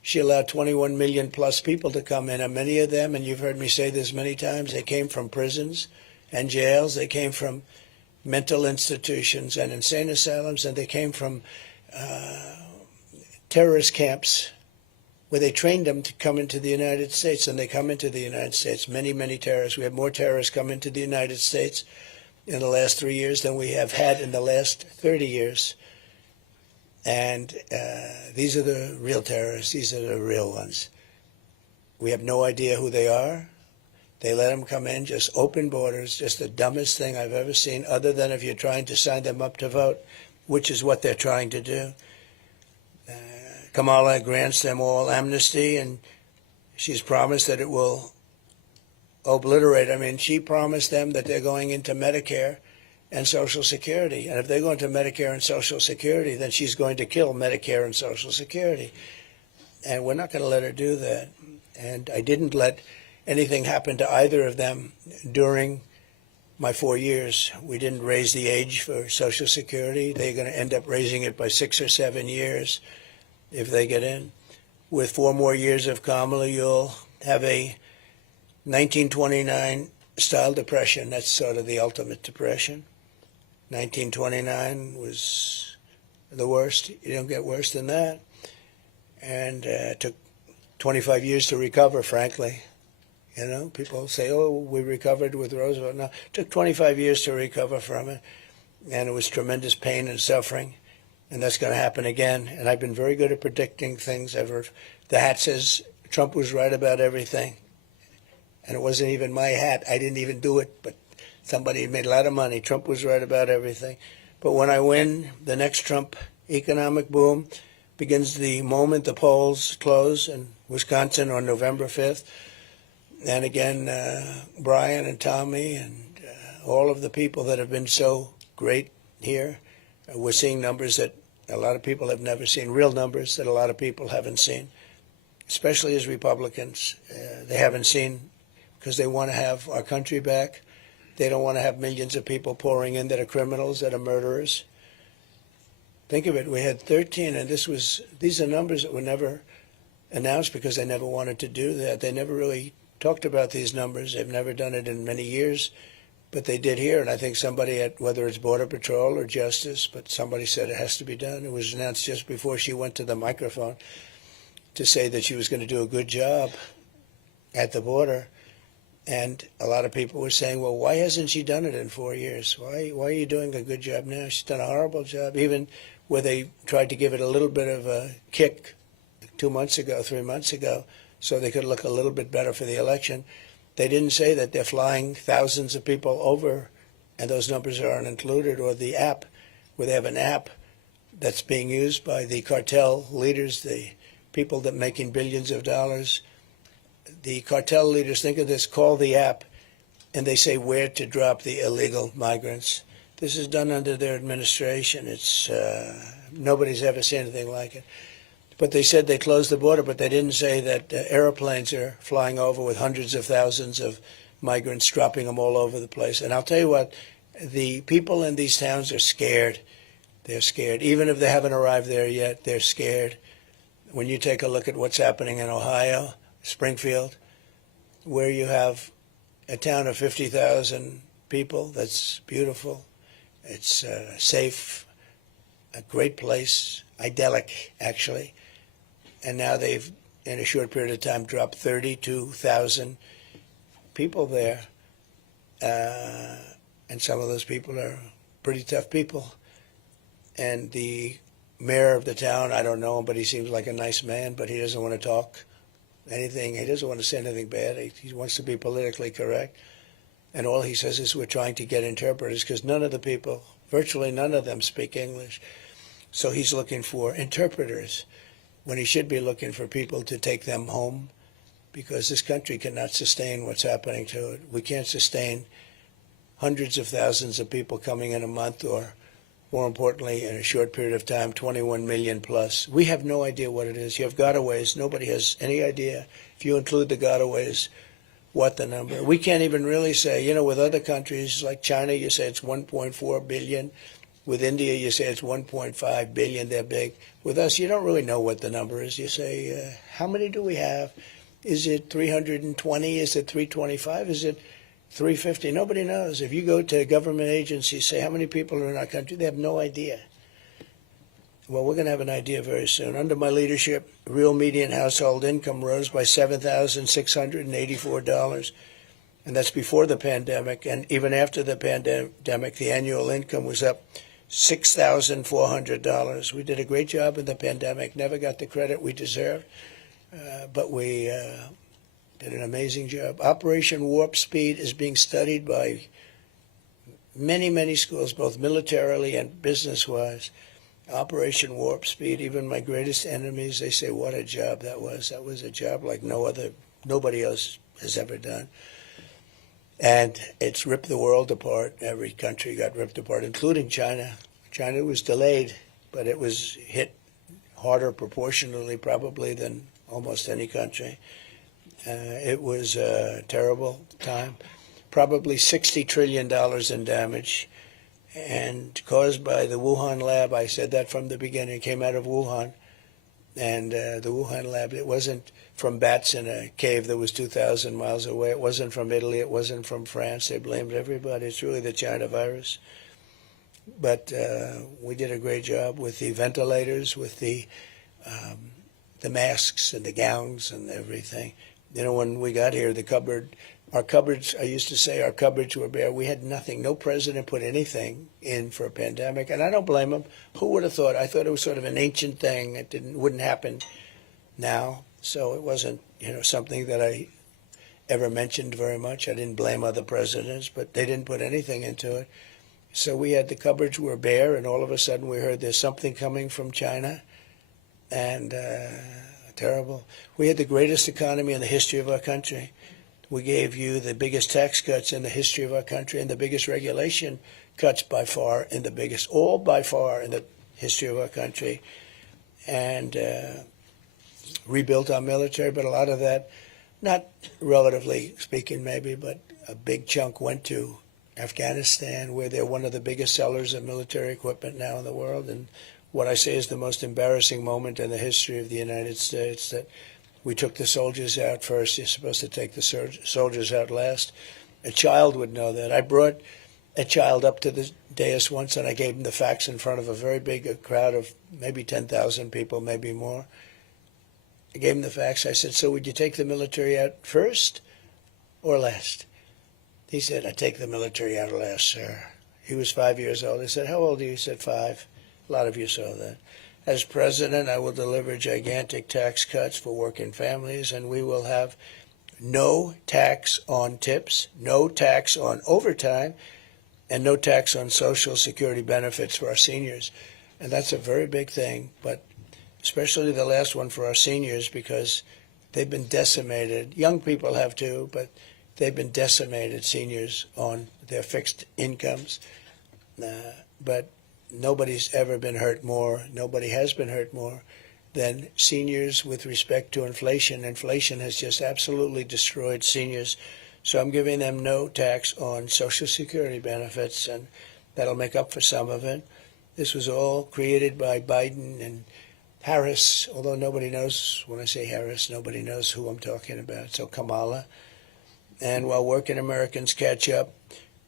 She allowed 21 million plus people to come in, and many of them, and you've heard me say this many times, they came from prisons and jails. They came from mental institutions and insane asylums, and they came from terrorist camps where they trained them to come into the United States, and they come into the United States, many, many terrorists. We have more terrorists come into the United States in the last 3 years than we have had in the last 30 years. And these are the real terrorists. These are the real ones. We have no idea who they are. They let them come in, just open borders, just the dumbest thing I've ever seen, other than if you're trying to sign them up to vote, which is what they're trying to do. Kamala grants them all amnesty, and she's promised that it will obliterate. She promised them that they're going into Medicare and Social Security. And if they go into Medicare and Social Security, then she's going to kill Medicare and Social Security. And we're not going to let her do that. And I didn't let anything happen to either of them during my 4 years. We didn't raise the age for Social Security. They're going to end up raising it by 6 or 7 years. If they get in. With 4 more years of Kamala, you'll have a 1929 style depression. That's sort of the ultimate depression. 1929 was the worst. You don't get worse than that. And it took 25 years to recover, frankly. You know, people say, oh, we recovered with Roosevelt. No, it took 25 years to recover from it. And it was tremendous pain and suffering. And that's going to happen again. And I've been very good at predicting things. The hat says Trump was right about everything. And it wasn't even my hat. I didn't even do it. But Somebody made a lot of money. Trump was right about everything. But when I win, the next Trump economic boom begins the moment the polls close in Wisconsin on November 5th. And again, Brian and Tommy and all of the people that have been so great here, we're seeing numbers that a lot of people have never seen, real numbers that a lot of people haven't seen, especially as Republicans. They haven't seen because they want to have our country back. They don't want to have millions of people pouring in that are criminals, that are murderers. Think of it. We had 13, and these are numbers that were never announced because they never wanted to do that. They never really talked about these numbers. They've never done it in many years, but they did here. And I think somebody at, whether it's Border Patrol or Justice, but somebody said it has to be done. It was announced just before she went to the microphone to say that she was going to do a good job at the border. And a lot of people were saying, well, why hasn't she done it in 4 years? Why are you doing a good job now? She's done a horrible job, even where they tried to give it a little bit of a kick 2 months ago, 3 months ago, so they could look a little bit better for the election. They didn't say that they're flying thousands of people over, and those numbers aren't included, or the app, where they have an app that's being used by the cartel leaders, the people that are making billions of dollars. The cartel leaders, think of this, call the app, and they say where to drop the illegal migrants. This is done under their administration. It's nobody's ever seen anything like it. But they said they closed the border, but they didn't say that airplanes are flying over with hundreds of thousands of migrants, dropping them all over the place. And I'll tell you what, the people in these towns are scared. They're scared. Even if they haven't arrived there yet, they're scared. When you take a look at what's happening in Ohio, Springfield, where you have a town of 50,000 people, that's beautiful. It's safe, a great place, idyllic, actually. And now they've, in a short period of time, dropped 32,000 people there. And some of those people are pretty tough people. And the mayor of the town, I don't know him, but he seems like a nice man, but he doesn't want to talk anything. He doesn't want to say anything bad. He wants to be politically correct. And all he says is we're trying to get interpreters because none of the people, virtually none of them, speak English. So he's looking for interpreters when he should be looking for people to take them home because this country cannot sustain what's happening to it. We can't sustain hundreds of thousands of people coming in a month or, more importantly, in a short period of time, 21 million plus. We have no idea what it is. You have gotaways. Nobody has any idea, if you include the gotaways, what the number. We can't even really say, you know, with other countries like China, you say it's 1.4 billion. With India, you say it's 1.5 billion. They're big. With us, you don't really know what the number is. You say, how many do we have? Is it 320? Is it 325? Is it 350? Nobody knows. If you go to government agencies, say how many people are in our country, they have no idea. Well, we're going to have an idea very soon. Under my leadership, real median household income rose by $7,684. And that's before the pandemic. And even after the pandemic, the annual income was up $6,400. We did a great job in the pandemic, never got the credit we deserved, but we did an amazing job. Operation Warp Speed is being studied by many, many schools, both militarily and business-wise. Operation Warp Speed, even my greatest enemies, they say, what a job that was. That was a job like nobody else has ever done. And it's ripped the world apart. Every country got ripped apart, including China. China was delayed, but it was hit harder proportionally probably than almost any country. It was a terrible time. Probably $60 trillion in damage, and caused by the Wuhan lab. I said that from the beginning. It came out of Wuhan. And the Wuhan lab, it wasn't from bats in a cave that was 2,000 miles away. It wasn't from Italy. It wasn't from France. They blamed everybody. It's really the China virus. But we did a great job with the ventilators, with the masks and the gowns and everything. You know, when we got here, our cupboards, I used to say our cupboards were bare. We had nothing. No president put anything in for a pandemic, and I don't blame him. Who would have thought? I thought it was sort of an ancient thing. It wouldn't happen now, so it wasn't, something that I ever mentioned very much. I didn't blame other presidents, but they didn't put anything into it. So we had the cupboards were bare, and all of a sudden we heard there's something coming from China, and terrible. We had the greatest economy in the history of our country. We gave you the biggest tax cuts in the history of our country and the biggest regulation cuts by far in the biggest, all by far in the history of our country, and rebuilt our military, but a lot of that, not relatively speaking maybe, but a big chunk went to Afghanistan, where they're one of the biggest sellers of military equipment now in the world. And what I say is the most embarrassing moment in the history of the United States, that we took the soldiers out first. You're supposed to take the soldiers out last. A child would know that. I brought a child up to the dais once, and I gave him the facts in front of a very big crowd of maybe 10,000 people, maybe more. I gave him the facts. I said, so would you take the military out first or last? He said, I take the military out last, sir. He was 5 years old. I said, how old are you? He said, 5. A lot of you saw that. As president, I will deliver gigantic tax cuts for working families, and we will have no tax on tips, no tax on overtime, and no tax on Social Security benefits for our seniors. And that's a very big thing, but especially the last one for our seniors, because they've been decimated. Young people have too, but they've been decimated, seniors, on their fixed incomes. But nobody's ever been hurt more, nobody has been hurt more than seniors with respect to inflation. Inflation has just absolutely destroyed seniors. So I'm giving them no tax on Social Security benefits, and that'll make up for some of it. This was all created by Biden and Harris, although nobody knows, when I say Harris, nobody knows who I'm talking about. So Kamala. And while working Americans catch up,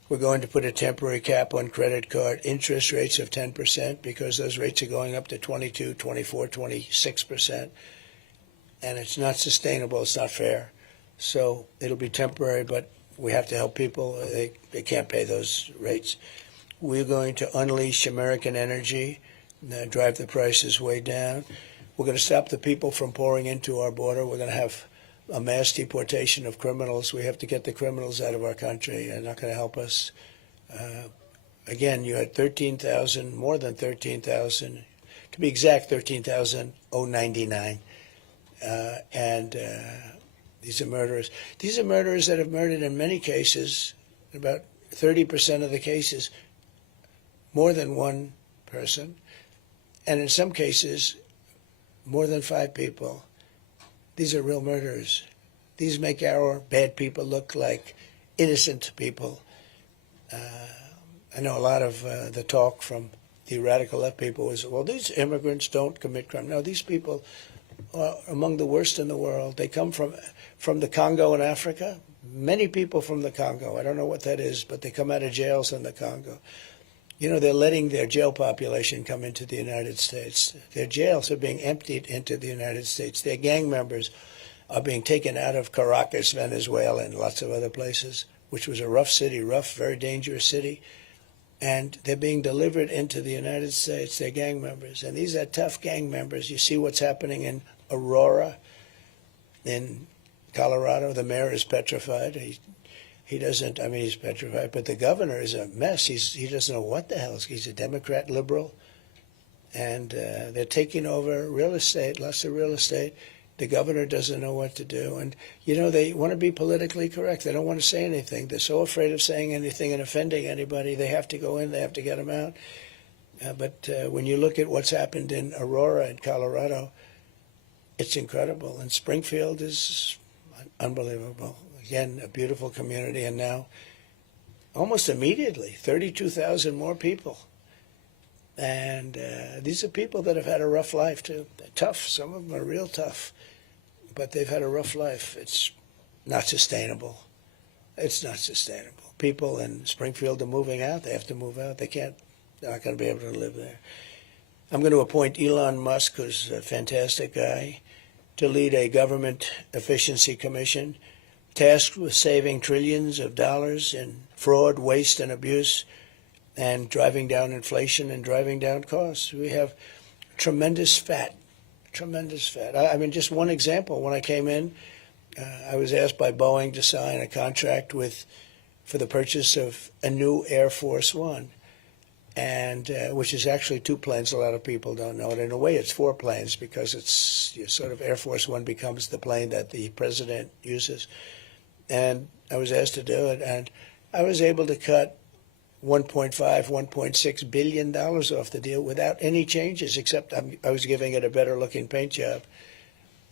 we're going to put a temporary cap on credit card interest rates of 10%, because those rates are going up to 22, 24, 26%. And it's not sustainable. It's not fair. So it'll be temporary, but we have to help people. They can't pay those rates. We're going to unleash American energy, drive the prices way down. We're going to stop the people from pouring into our border. We're going to have a mass deportation of criminals. We have to get the criminals out of our country. They're not going to help us. Again, you had 13,000, more than 13,000, to be exact, 13,099. And these are murderers. These are murderers that have murdered in many cases, about 30% of the cases, more than one person. And in some cases, more than 5 people. These are real murderers. These make our bad people look like innocent people. I know a lot of the talk from the radical left people was, well, these immigrants don't commit crime. No, these people are among the worst in the world. They come from the Congo in Africa. Many people from the Congo. I don't know what that is, but they come out of jails in the Congo. You know, they're letting their jail population come into the United States. Their jails are being emptied into the United States. Their gang members are being taken out of Caracas, Venezuela, and lots of other places, which was a rough city, rough, very dangerous city. And they're being delivered into the United States, their gang members. And these are tough gang members. You see what's happening in Aurora, in Colorado. The mayor is petrified. He doesn't, I mean, he's petrified, but the governor is a mess. He doesn't know what the hell. He's a Democrat liberal, and they're taking over real estate, lots of real estate. The governor doesn't know what to do. And, you know, they want to be politically correct. They don't want to say anything. They're so afraid of saying anything and offending anybody. They have to go in. They have to get them out. But when you look at what's happened in Aurora in Colorado, it's incredible. And Springfield is unbelievable. Again, a beautiful community, and now almost immediately 32,000 more people. And these are people that have had a rough life too. They're tough. Some of them are real tough, but they've had a rough life. It's not sustainable. It's not sustainable. People in Springfield are moving out. They have to move out. They're not going to be able to live there. I'm going to appoint Elon Musk, who's a fantastic guy, to lead a government efficiency commission tasked with saving trillions of dollars in fraud, waste, and abuse, and driving down inflation and driving down costs. We have tremendous fat. I mean, just one example. When I came in, I was asked by Boeing to sign a contract for the purchase of a new Air Force One, and which is actually two planes. A lot of people don't know it. In a way, it's four planes because it's sort of Air Force One becomes the plane that the president uses. And I was asked to do it, and I was able to cut $1.6 billion off the deal without any changes, except I was giving it a better looking paint job.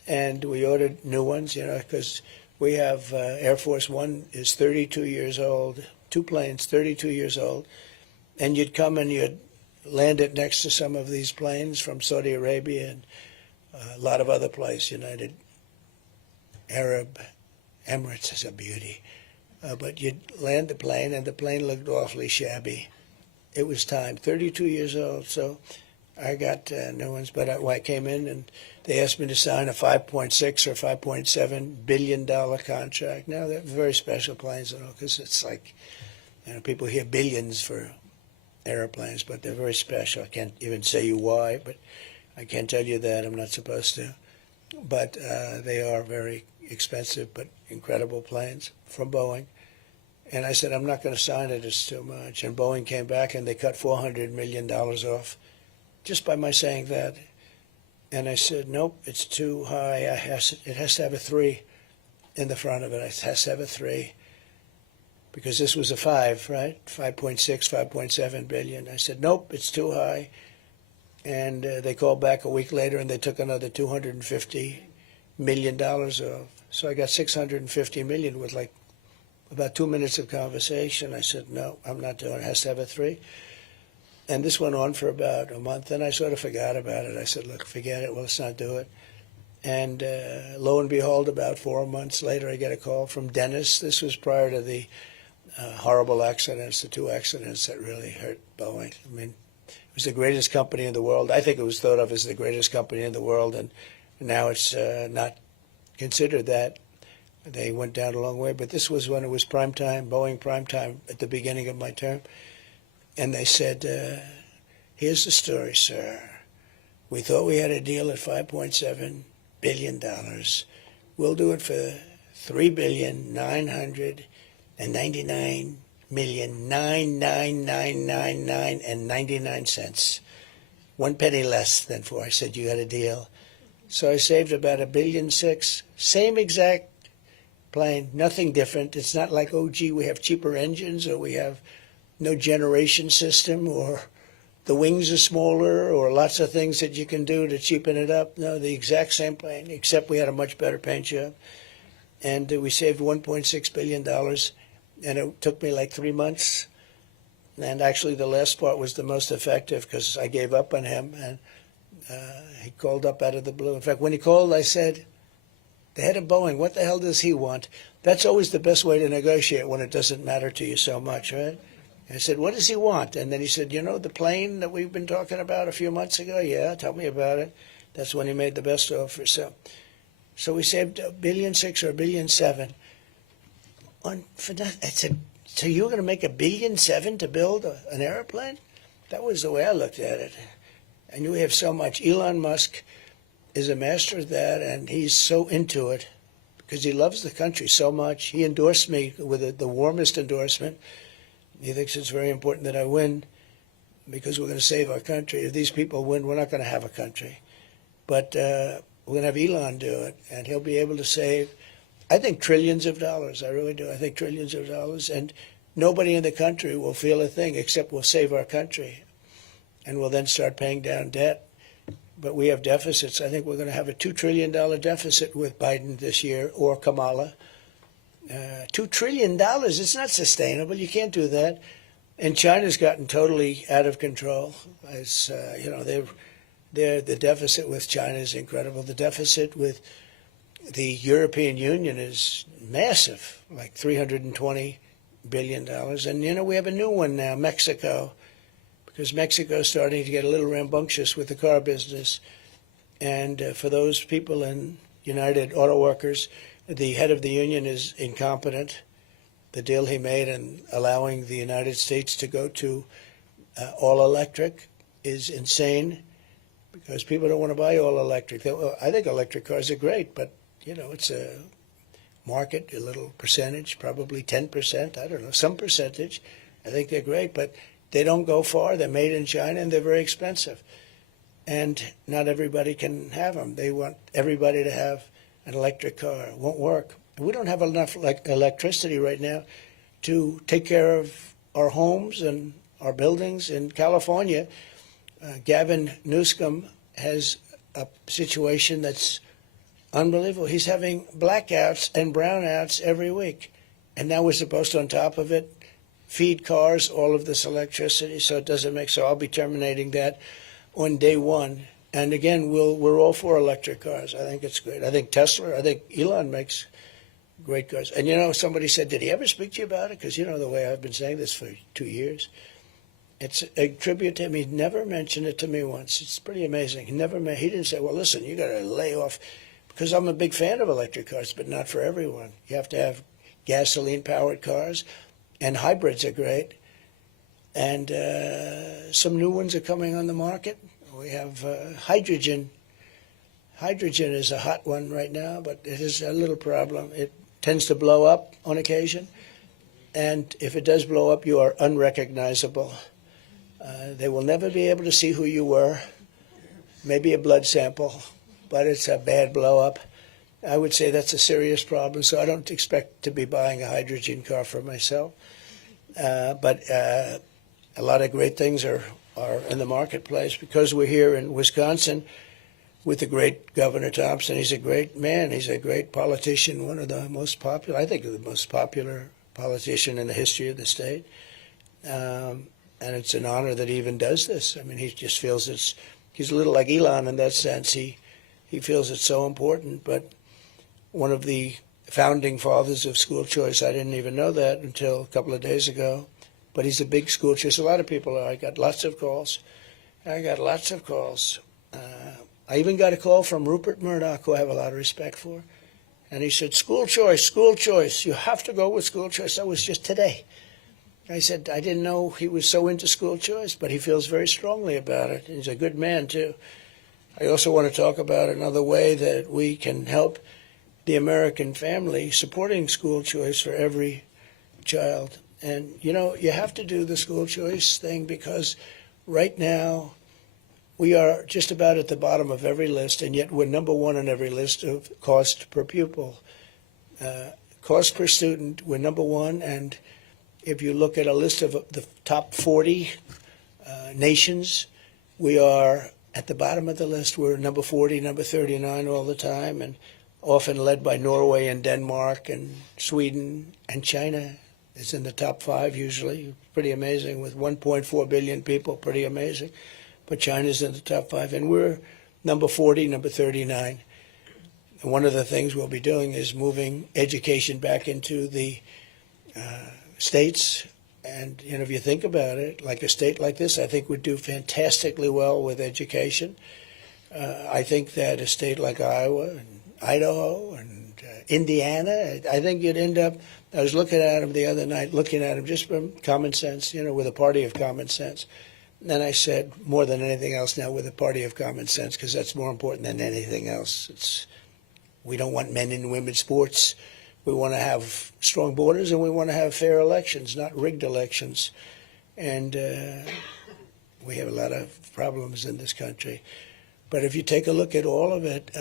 And we ordered new ones, because we have Air Force One is 32 years old, two planes, 32 years old. And you'd come and you'd land it next to some of these planes from Saudi Arabia and a lot of other places, United Arab Emirates is a beauty. But you'd land the plane, and the plane looked awfully shabby. It was time, 32 years old, so I got new ones. But I came in, and they asked me to sign a $5.6 or $5.7 billion contract. Now, they're very special planes, because it's like, people hear billions for airplanes, but they're very special. I can't even say you why, but I can't tell you that. I'm not supposed to. But they are very expensive but incredible planes from Boeing. And I said, I'm not going to sign it. It's too much. And Boeing came back, and they cut $400 million off just by my saying that. And I said, nope, it's too high. It has to have a 3 in the front of it. It has to have a 3. Because this was a 5, right? 5.6, 5.7 billion. I said, nope, it's too high. And they called back a week later, and they took another $250 million off. So I got $650 million with like about 2 minutes of conversation. I said, no, I'm not doing it. It has to have a 3. And this went on for about a month, and I sort of forgot about it. I said, look, forget it. Well, let's not do it. And lo and behold, about 4 months later, I get a call from Dennis. This was prior to the horrible accidents, the 2 accidents that really hurt Boeing. I mean, it was the greatest company in the world. I think it was thought of as the greatest company in the world, and now it's not considered that. They went down a long way, but this was when it was prime time, Boeing prime time, at the beginning of my term. And they said, here's the story, sir. We thought we had a deal at $5.7 billion. We'll do it for $3,999,999.99. 1 penny less than 4. I said, you had a deal. So I saved about $1.6 billion. Same exact plane, nothing different. It's not like, oh, gee, we have cheaper engines, or we have no generation system, or the wings are smaller, or lots of things that you can do to cheapen it up. No, the exact same plane, except we had a much better paint job. And we saved $1.6 billion, and it took me like 3 months. And actually the last part was the most effective, because I gave up on him, and he called up out of the blue. In fact, when he called, I said, the head of Boeing, what the hell does he want? That's always the best way to negotiate when it doesn't matter to you so much, right? And I said, what does he want? And then he said, the plane that we've been talking about a few months ago? Yeah, tell me about it. That's when he made the best offer. So we saved $1.6 billion or $1.7 billion for that. I said, so you were going to make $1.7 billion to build an airplane? That was the way I looked at it. I knew we have so much. Elon Musk is a master of that, and he's so into it because he loves the country so much. He endorsed me with the warmest endorsement. He thinks it's very important that I win because we're going to save our country. If these people win, we're not going to have a country. But we're going to have Elon do it, and he'll be able to save, I think, trillions of dollars. I really do. I think trillions of dollars. And nobody in the country will feel a thing except we'll save our country. And we'll then start paying down debt. But we have deficits. I think we're going to have a $2 trillion deficit with Biden this year, or Kamala. $2 trillion, it's not sustainable. You can't do that. And China's gotten totally out of control. As the deficit with China is incredible. The deficit with the European Union is massive, like $320 billion. And, we have a new one now, Mexico, because Mexico is starting to get a little rambunctious with the car business. And for those people in United Auto Workers, the head of the union is incompetent. The deal he made in allowing the United States to go to all electric is insane because people don't want to buy all electric. I think electric cars are great, but it's market, a little percentage, probably 10%, I don't know, some percentage. I think they're great, but they don't go far. They're made in China and they're very expensive. And not everybody can have them. They want everybody to have an electric car. It won't work. We don't have enough electricity right now to take care of our homes and our buildings in California. Gavin Newsom has a situation that's unbelievable. He's having blackouts and brownouts every week. And now we're supposed to, on top of it, feed cars all of this electricity, so it doesn't make, so I'll be terminating that on day one. And again, we're all for electric cars. I think it's great. I think Tesla, I think Elon makes great cars. And you know, somebody said, did he ever speak to you about it? Because you know the way I've been saying this for 2 years. It's a tribute to him. He never mentioned it to me once. It's pretty amazing. He didn't say, well, listen, you got to lay off, because I'm a big fan of electric cars, but not for everyone. You have to have gasoline-powered cars, and hybrids are great. And some new ones are coming on the market. We have hydrogen. Hydrogen is a hot one right now, but it is a little problem. It tends to blow up on occasion. And if it does blow up, you are unrecognizable. They will never be able to see who you were. Maybe a blood sample, but it's a bad blow up. I would say that's a serious problem, so I don't expect to be buying a hydrogen car for myself. But a lot of great things are in the marketplace because we're here in Wisconsin with the great Governor Thompson. He's a great man. He's a great politician, one of the most popular, I think the most popular politician in the history of the state. And it's an honor that he even does this. I mean, he just feels he's a little like Elon in that sense. He feels it's so important. But one of the founding fathers of school choice, I didn't even know that until a couple of days ago. But he's a big school choice. A lot of people are. I got lots of calls. I even got a call from Rupert Murdoch, who I have a lot of respect for. And he said, school choice, you have to go with school choice. That was just today. I said, I didn't know he was so into school choice, but he feels very strongly about it. He's a good man, too. I also want to talk about another way that we can help the American family supporting school choice for every child. And, you know, you have to do the school choice thing because right now we are just about at the bottom of every list, and yet we're number one on every list of cost per pupil. Cost per student, we're number one, and if you look at a list of the top 40 nations, we are at the bottom of the list. We're number 40, number 39 all the time, and often led by Norway and Denmark and Sweden and China. It's in the top 5 usually. Pretty amazing with 1.4 billion people, pretty amazing. But China's in the top 5, and we're number 40, number 39. And one of the things we'll be doing is moving education back into the states. And, you know, if you think about it, like a state like this, I think would do fantastically well with education. I think that a state like Iowa and Idaho and Indiana, I think you'd end up, I was looking at them the other night, just from common sense, you know, with a party of common sense. And I said, more than anything else now, with a party of common sense, because that's more important than anything else. We don't want men and women sports. We want to have strong borders, and we want to have fair elections, not rigged elections. And we have a lot of problems in this country. But if you take a look at all of it,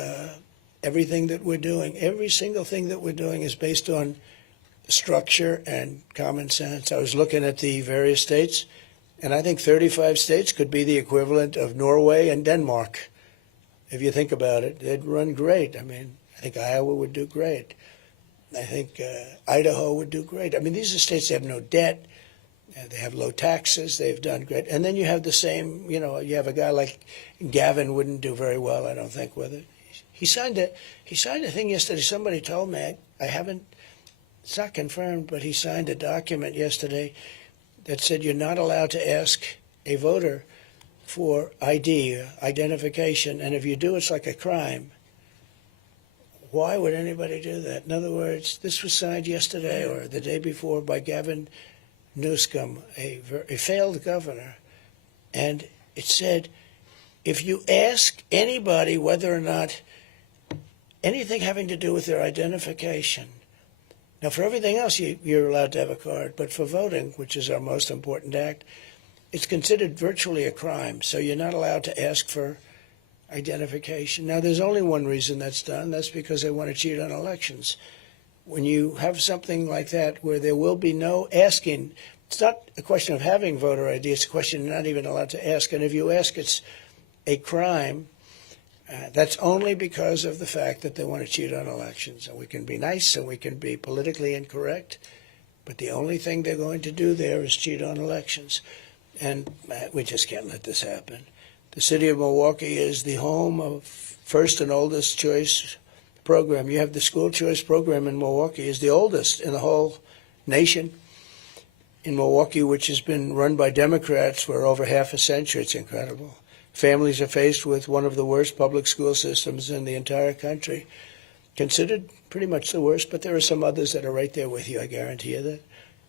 everything that we're doing, every single thing that we're doing is based on structure and common sense. I was looking at the various states, and I think 35 states could be the equivalent of Norway and Denmark. If you think about it, they'd run great. I mean, I think Iowa would do great. I think Idaho would do great. I mean, these are states that have no debt. They have low taxes. They've done great. And then you have the same, you know, you have a guy like Gavin wouldn't do very well, I don't think, with it. He signed a thing yesterday. Somebody told me, I haven't, it's not confirmed, but he signed a document yesterday that said you're not allowed to ask a voter for ID, identification, and if you do, it's like a crime. Why would anybody do that? In other words, this was signed yesterday or the day before by Gavin Newsom, a failed governor, and it said, if you ask anybody whether or not anything having to do with their identification Now, for everything else, you're allowed to have a card, but for voting, which is our most important act, it's considered virtually a crime, so you're not allowed to ask for identification. Now, there's only one reason that's done. That's because they want to cheat on elections. When you have something like that where there will be no asking, it's not a question of having voter ID, it's a question you're not even allowed to ask. And if you ask, it's a crime. That's only because of the fact that they want to cheat on elections. And we can be nice and we can be politically incorrect, but the only thing they're going to do there is cheat on elections. And we just can't let this happen. The city of Milwaukee is the home of first and oldest choice program. You have the school choice program in Milwaukee is the oldest in the whole nation. In Milwaukee, which has been run by Democrats for over half a century, it's incredible. Families are faced with one of the worst public school systems in the entire country, considered pretty much the worst, but there are some others that are right there with you, I guarantee you that.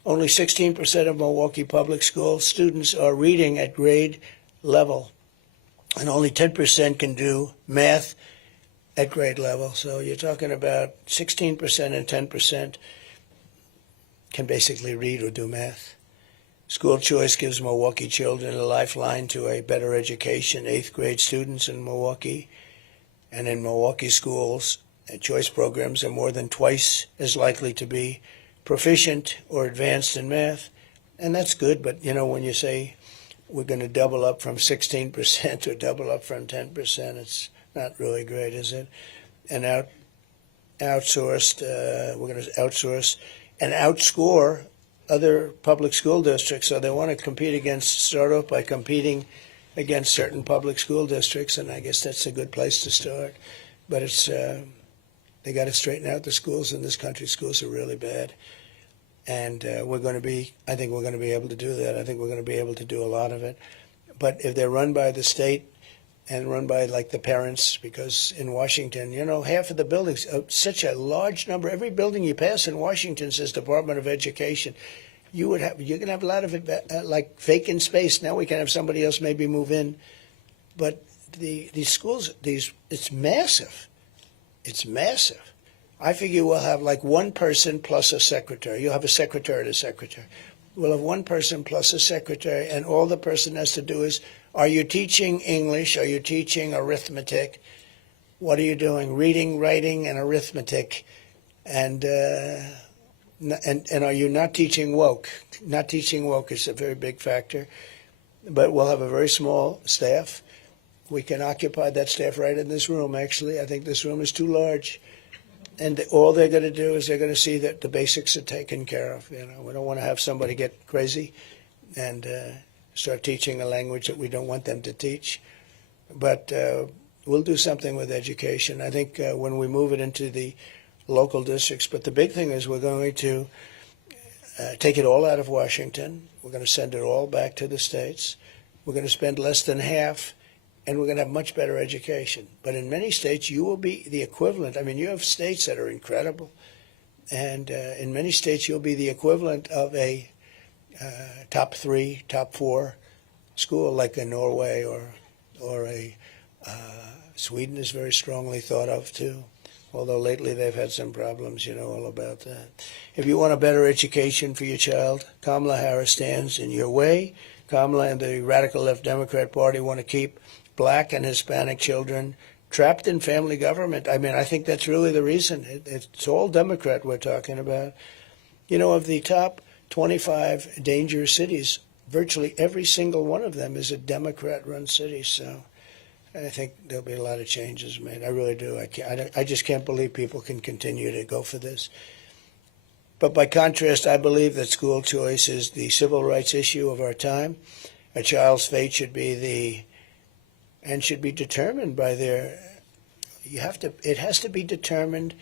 Only 16% of Milwaukee public school students are reading at grade level, and only 10% can do math at grade level. So you're talking about 16% and 10% can basically read or do math. School choice gives Milwaukee children a lifeline to a better education. 8th grade students in Milwaukee and in Milwaukee schools, choice programs are more than twice as likely to be proficient or advanced in math. And that's good, but you know, when you say we're going to double up from 16% or double up from 10%, it's not really great, is it? And we're going to outsource and outscore other public school districts. So they want to start off by competing against certain public school districts, and I guess that's a good place to start. But it's they got to straighten out the schools in this country. Schools are really bad. And I think we're going to be able to do that. I think we're going to be able to do a lot of it. But if they're run by the state and run by like the parents, because in Washington, you know, half of the buildings, such a large number, every building you pass in Washington says Department of Education. You're going to have a lot of it like vacant space. Now we can have somebody else maybe move in. But these schools, it's massive. It's massive. I figure we'll have like one person plus a secretary. You'll have a secretary and a secretary. We'll have one person plus a secretary, and all the person has to do is, are you teaching English? Are you teaching arithmetic? What are you doing? Reading, writing, and arithmetic. And are you not teaching woke? Not teaching woke is a very big factor. But we'll have a very small staff. We can occupy that staff right in this room, actually. I think this room is too large. And all they're going to do is they're going to see that the basics are taken care of. You know, we don't want to have somebody get crazy and start teaching a language that we don't want them to teach. But we'll do something with education. I think when we move it into the local districts. But the big thing is we're going to take it all out of Washington. We're going to send it all back to the states. We're going to spend less than half, and we're going to have much better education. But in many states, you will be the equivalent. I mean, you have states that are incredible. And in many states, you'll be the equivalent of a top 3, top 4 school, like in Norway or a Sweden is very strongly thought of, too. Although lately they've had some problems, you know all about that. If you want a better education for your child, Kamala Harris stands in your way. Kamala and the radical left Democrat Party want to keep Black and Hispanic children trapped in family government. I mean, I think that's really the reason. It's all Democrat we're talking about. You know, of the top 25 dangerous cities, virtually every single one of them is a Democrat-run city. So I think there'll be a lot of changes made. I really do. I just can't believe people can continue to go for this. But by contrast, I believe that school choice is the civil rights issue of our time. A child's fate should be determined by it has to be determined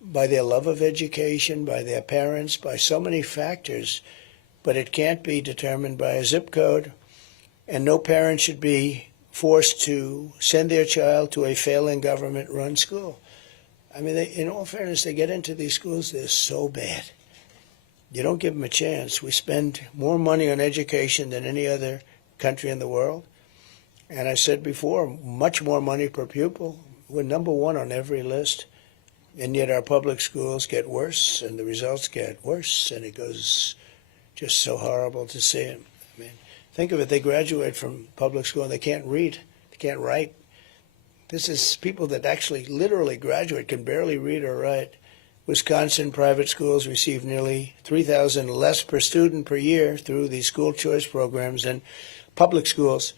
by their love of education, by their parents, by so many factors, but it can't be determined by a zip code, and no parent should be forced to send their child to a failing government-run school. I mean, in all fairness, they get into these schools, they're so bad. You don't give them a chance. We spend more money on education than any other country in the world. And I said before, much more money per pupil. We're number 1 on every list. And yet our public schools get worse, and the results get worse, and it goes just so horrible to see it. I mean, think of it, they graduate from public school and they can't read, they can't write. This is people that actually literally graduate, can barely read or write. Wisconsin private schools receive nearly $3,000 less per student per year through these school choice programs than public schools,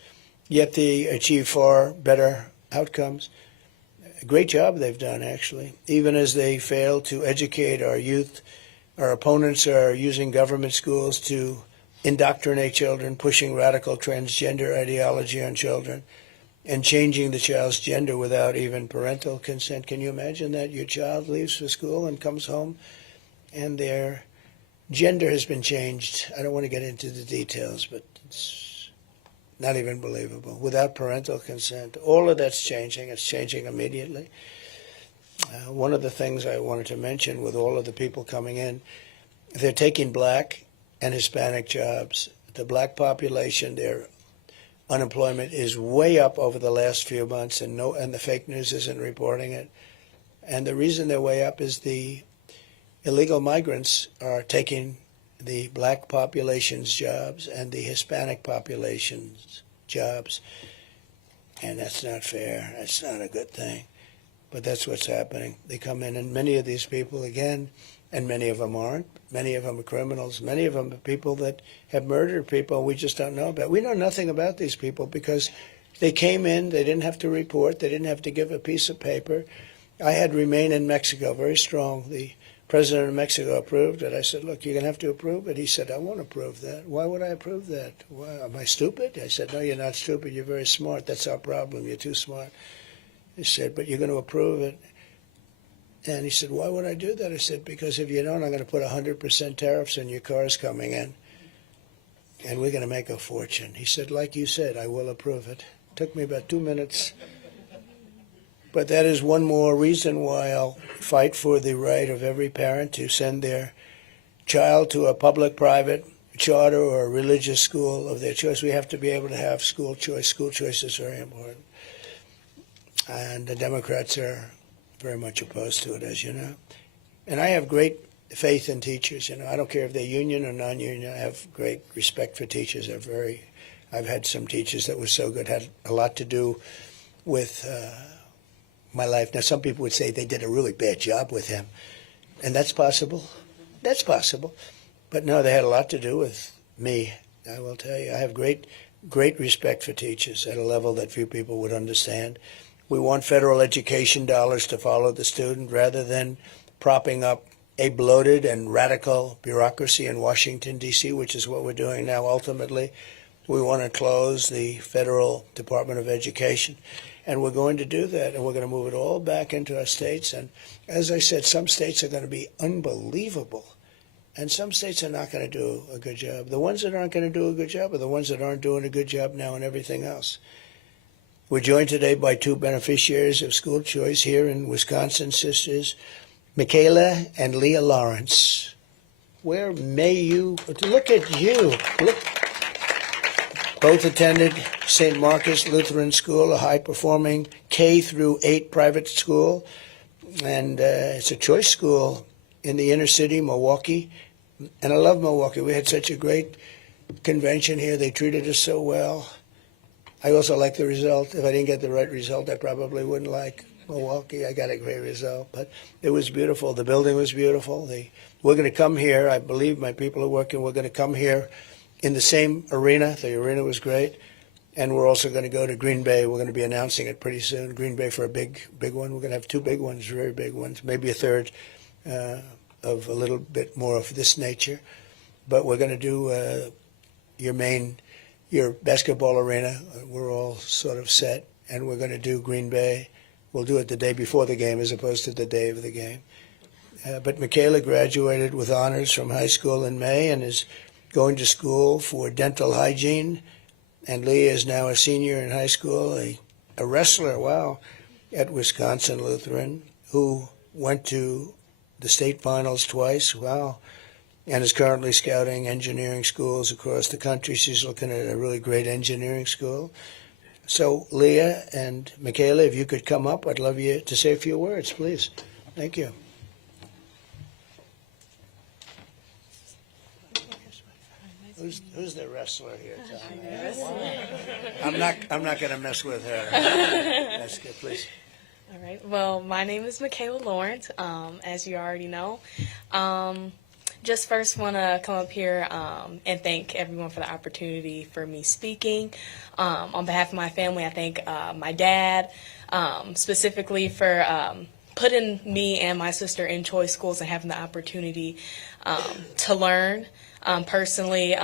yet they achieve far better outcomes. A great job they've done, actually. Even as they fail to educate our youth, our opponents are using government schools to indoctrinate children, pushing radical transgender ideology on children, and changing the child's gender without even parental consent. Can you imagine that? Your child leaves for school and comes home and their gender has been changed. I don't want to get into the details, but it's not even believable. Without parental consent. All of that's changing. It's changing immediately. One of the things I wanted to mention with all of the people coming in, they're taking black and Hispanic jobs. The black population, their unemployment is way up over the last few months, and the fake news isn't reporting it. And the reason they're way up is the illegal migrants are taking the black population's jobs and the Hispanic population's jobs. And that's not fair. That's not a good thing. But that's what's happening. They come in, and many of these people, again, and many of them aren't. Many of them are criminals. Many of them are people that have murdered people we just don't know about. We know nothing about these people because they came in, they didn't have to report, they didn't have to give a piece of paper. I had remain in Mexico, very strong. The president of Mexico approved it. I said, look, you're going to have to approve it. He said, I won't approve that. Why would I approve that? Why, am I stupid? I said, no, you're not stupid. You're very smart. That's our problem. You're too smart. He said, but you're going to approve it. And he said, why would I do that? I said, because if you don't, I'm going to put 100% tariffs on your cars coming in, and we're going to make a fortune. He said, like you said, I will approve it. Took me about 2 minutes. But that is one more reason why I'll fight for the right of every parent to send their child to a public, private, charter, or religious school of their choice. We have to be able to have school choice. School choice is very important. And the Democrats are very much opposed to it, as you know. And I have great faith in teachers. You know, I don't care if they're union or non-union. I have great respect for teachers. I've had some teachers that were so good, had a lot to do with my life. Now, some people would say they did a really bad job with him, and that's possible. That's possible. But no, they had a lot to do with me. I will tell you, I have great respect for teachers at a level that few people would understand. We want federal education dollars to follow the student rather than propping up a bloated and radical bureaucracy in Washington, D.C., which is what we're doing now ultimately. We want to close the Federal Department of Education, and we're going to do that, and we're going to move it all back into our states. And as I said, some states are going to be unbelievable, and some states are not going to do a good job. The ones that aren't going to do a good job are the ones that aren't doing a good job now and everything else. We're joined today by two beneficiaries of school choice here in Wisconsin, sisters, Michaela and Leah Lawrence. Where may you, look at you. Look. Both attended St. Marcus Lutheran School, a high-performing K through 8 private school. And it's a choice school in the inner city, Milwaukee. And I love Milwaukee. We had such a great convention here. They treated us so well. I also like the result. If I didn't get the right result, I probably wouldn't like Milwaukee. I got a great result, but it was beautiful. The building was beautiful. We're going to come here. I believe my people are working. We're going to come here in the same arena. The arena was great. And we're also going to go to Green Bay. We're going to be announcing it pretty soon. Green Bay for a big one. We're going to have 2 big ones, very big ones, maybe a third of a little bit more of this nature. But we're going to do your basketball arena. We're all sort of set, and we're going to do Green Bay. We'll do it the day before the game as opposed to the day of the game. But Michaela graduated with honors from high school in May and is going to school for dental hygiene. And Leah is now a senior in high school, a wrestler, wow, at Wisconsin Lutheran, who went to the state finals twice, wow, and is currently scouting engineering schools across the country. She's looking at a really great engineering school. So Leah and Michaela, if you could come up, I'd love you to say a few words, please. Thank you. Who's the wrestler here? I'm not going to mess with her. That's good, please. All right. Well, my name is Michaela Lawrence, as you already know. Just first want to come up here and thank everyone for the opportunity for me speaking. On behalf of my family, I thank my dad specifically for putting me and my sister in choice schools and having the opportunity to learn. Personally,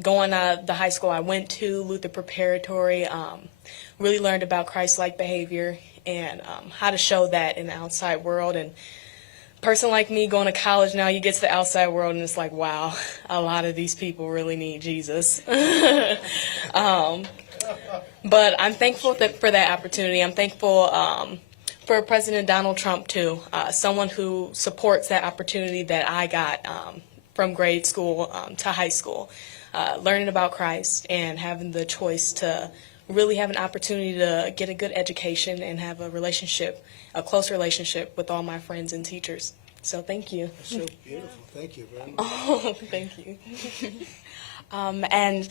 going to the high school I went to, Luther Preparatory, really learned about Christ-like behavior and how to show that in the outside world. And a person like me going to college now, you get to the outside world and it's like, wow, a lot of these people really need Jesus. But I'm thankful for that opportunity. I'm thankful for President Donald Trump, too, someone who supports that opportunity that I got from grade school to high school, learning about Christ and having the choice to really have an opportunity to get a good education and have a close relationship with all my friends and teachers. So thank you. That's so beautiful. Thank you very much. Oh, thank you. And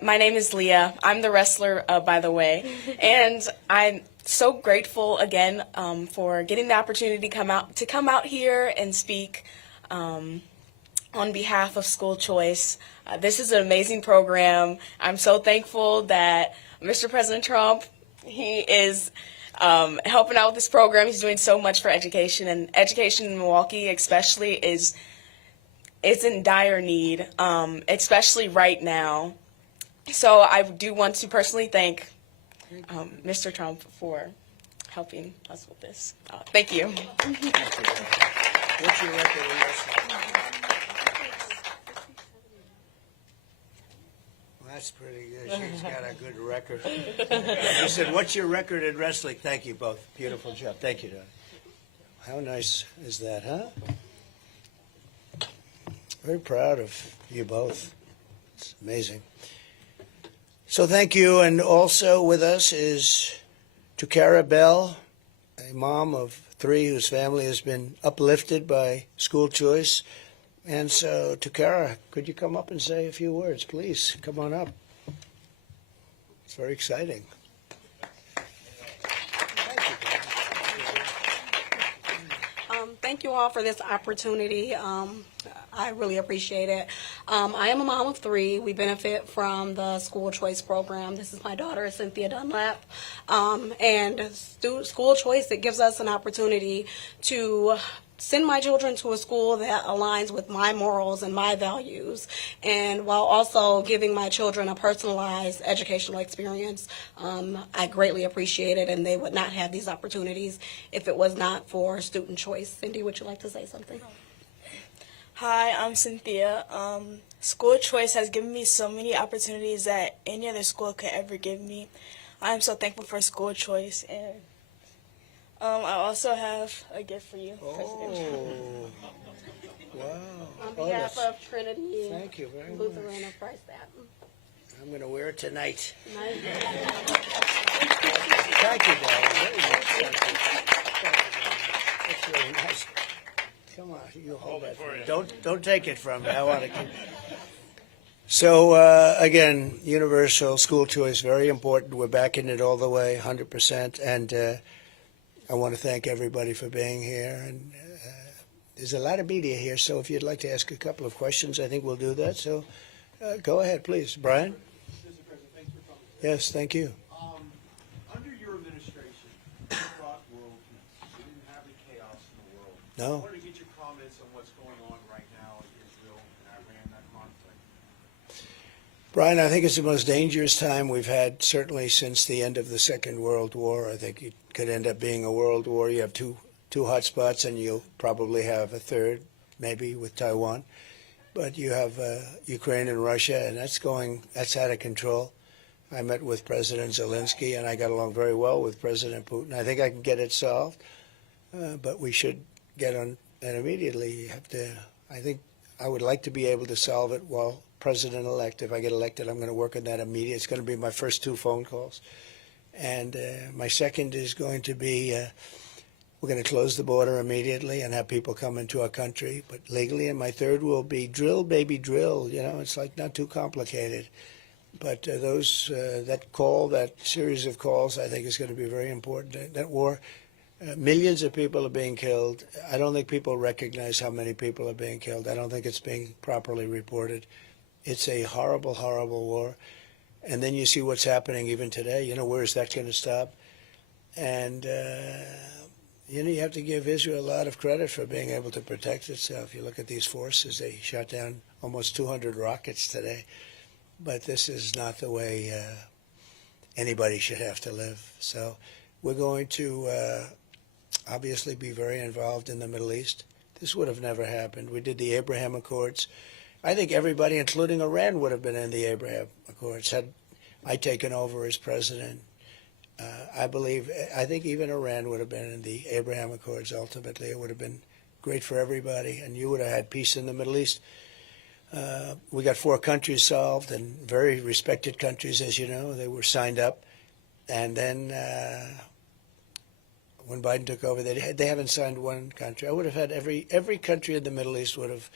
my name is Leah. I'm the wrestler, by the way. And I'm so grateful again for getting the opportunity to come out here and speak on behalf of School Choice. This is an amazing program. I'm so thankful that Mr. President Trump, he is helping out with this program. He's doing so much for education, and education in Milwaukee especially is in dire need, especially right now. So I do want to personally thank Mr. Trump for helping us with this. Thank you. What's your record in wrestling? Well, that's pretty good. She's got a good record. You said, what's your record in wrestling? Thank you both. Beautiful job. Thank you, Don. How nice is that, huh? Very proud of you both. It's amazing. So thank you. And also with us is Tukara Bell, a mom of 3 whose family has been uplifted by School Choice. And so, Tukara, could you come up and say a few words, please? Come on up. It's very exciting. Thank you all for this opportunity. I really appreciate it. I am a mom of 3. We benefit from the School Choice program. This is my daughter, Cynthia Dunlap. And School Choice, it gives us an opportunity to send my children to a school that aligns with my morals and my values, and while also giving my children a personalized educational experience. I greatly appreciate it, and they would not have these opportunities if it was not for student choice. Cindy, would you like to say something? Hi, I'm Cynthia. School Choice has given me so many opportunities that any other school could ever give me. I'm so thankful for School Choice, and I also have a gift for you, President. Wow. On behalf of Trinity Thank you very Lutheran much. of Christ Baptist. I'm going to wear it tonight. Nice. Thank you, darling. Very much. Thank you. That's really nice. Come on, you hold that for me. Don't take it from me. I want to keep. So again, universal school choice, very important. We're backing it all the way, 100%. And I want to thank everybody for being here. And there's a lot of media here, so if you'd like to ask a couple of questions, I think we'll do that. So go ahead, please. Brian? Mr. President, thanks for coming. Yes, thank you. Under your administration, you brought world peace. You didn't have the chaos in the world. No. I wanted to get your comments on what's going on right now in Israel and Iran, that conflict. Brian, I think it's the most dangerous time we've had, certainly since the end of the Second World War. I think it could end up being a world war. You have two hot spots, and you'll probably have a third, maybe with Taiwan. But you have Ukraine and Russia, and that's out of control. I met with President Zelensky, and I got along very well with President Putin. I think I can get it solved, but we should get on it immediately. You have to. I think I would like to be able to solve it while president-elect. If I get elected, I'm going to work on that immediately. It's going to be my first 2 phone calls. And my second is going to be we're going to close the border immediately and have people come into our country, but legally. And my third will be drill, baby, drill. You know, it's like not too complicated. But that series of calls, I think is going to be very important. That war, millions of people are being killed. I don't think people recognize how many people are being killed. I don't think it's being properly reported. It's a horrible, horrible war. And then you see what's happening even today. You know, where is that going to stop? And, you know, you have to give Israel a lot of credit for being able to protect itself. You look at these forces, they shot down almost 200 rockets today. But this is not the way anybody should have to live. So we're going to obviously be very involved in the Middle East. This would have never happened. We did the Abraham Accords. I think everybody, including Iran, would have been in the Abraham Accords had I taken over as president. I think even Iran would have been in the Abraham Accords ultimately. It would have been great for everybody, and you would have had peace in the Middle East. We got 4 countries solved, and very respected countries, as you know. They were signed up. And then when Biden took over, they haven't signed one country. I would have had every country in the Middle East would have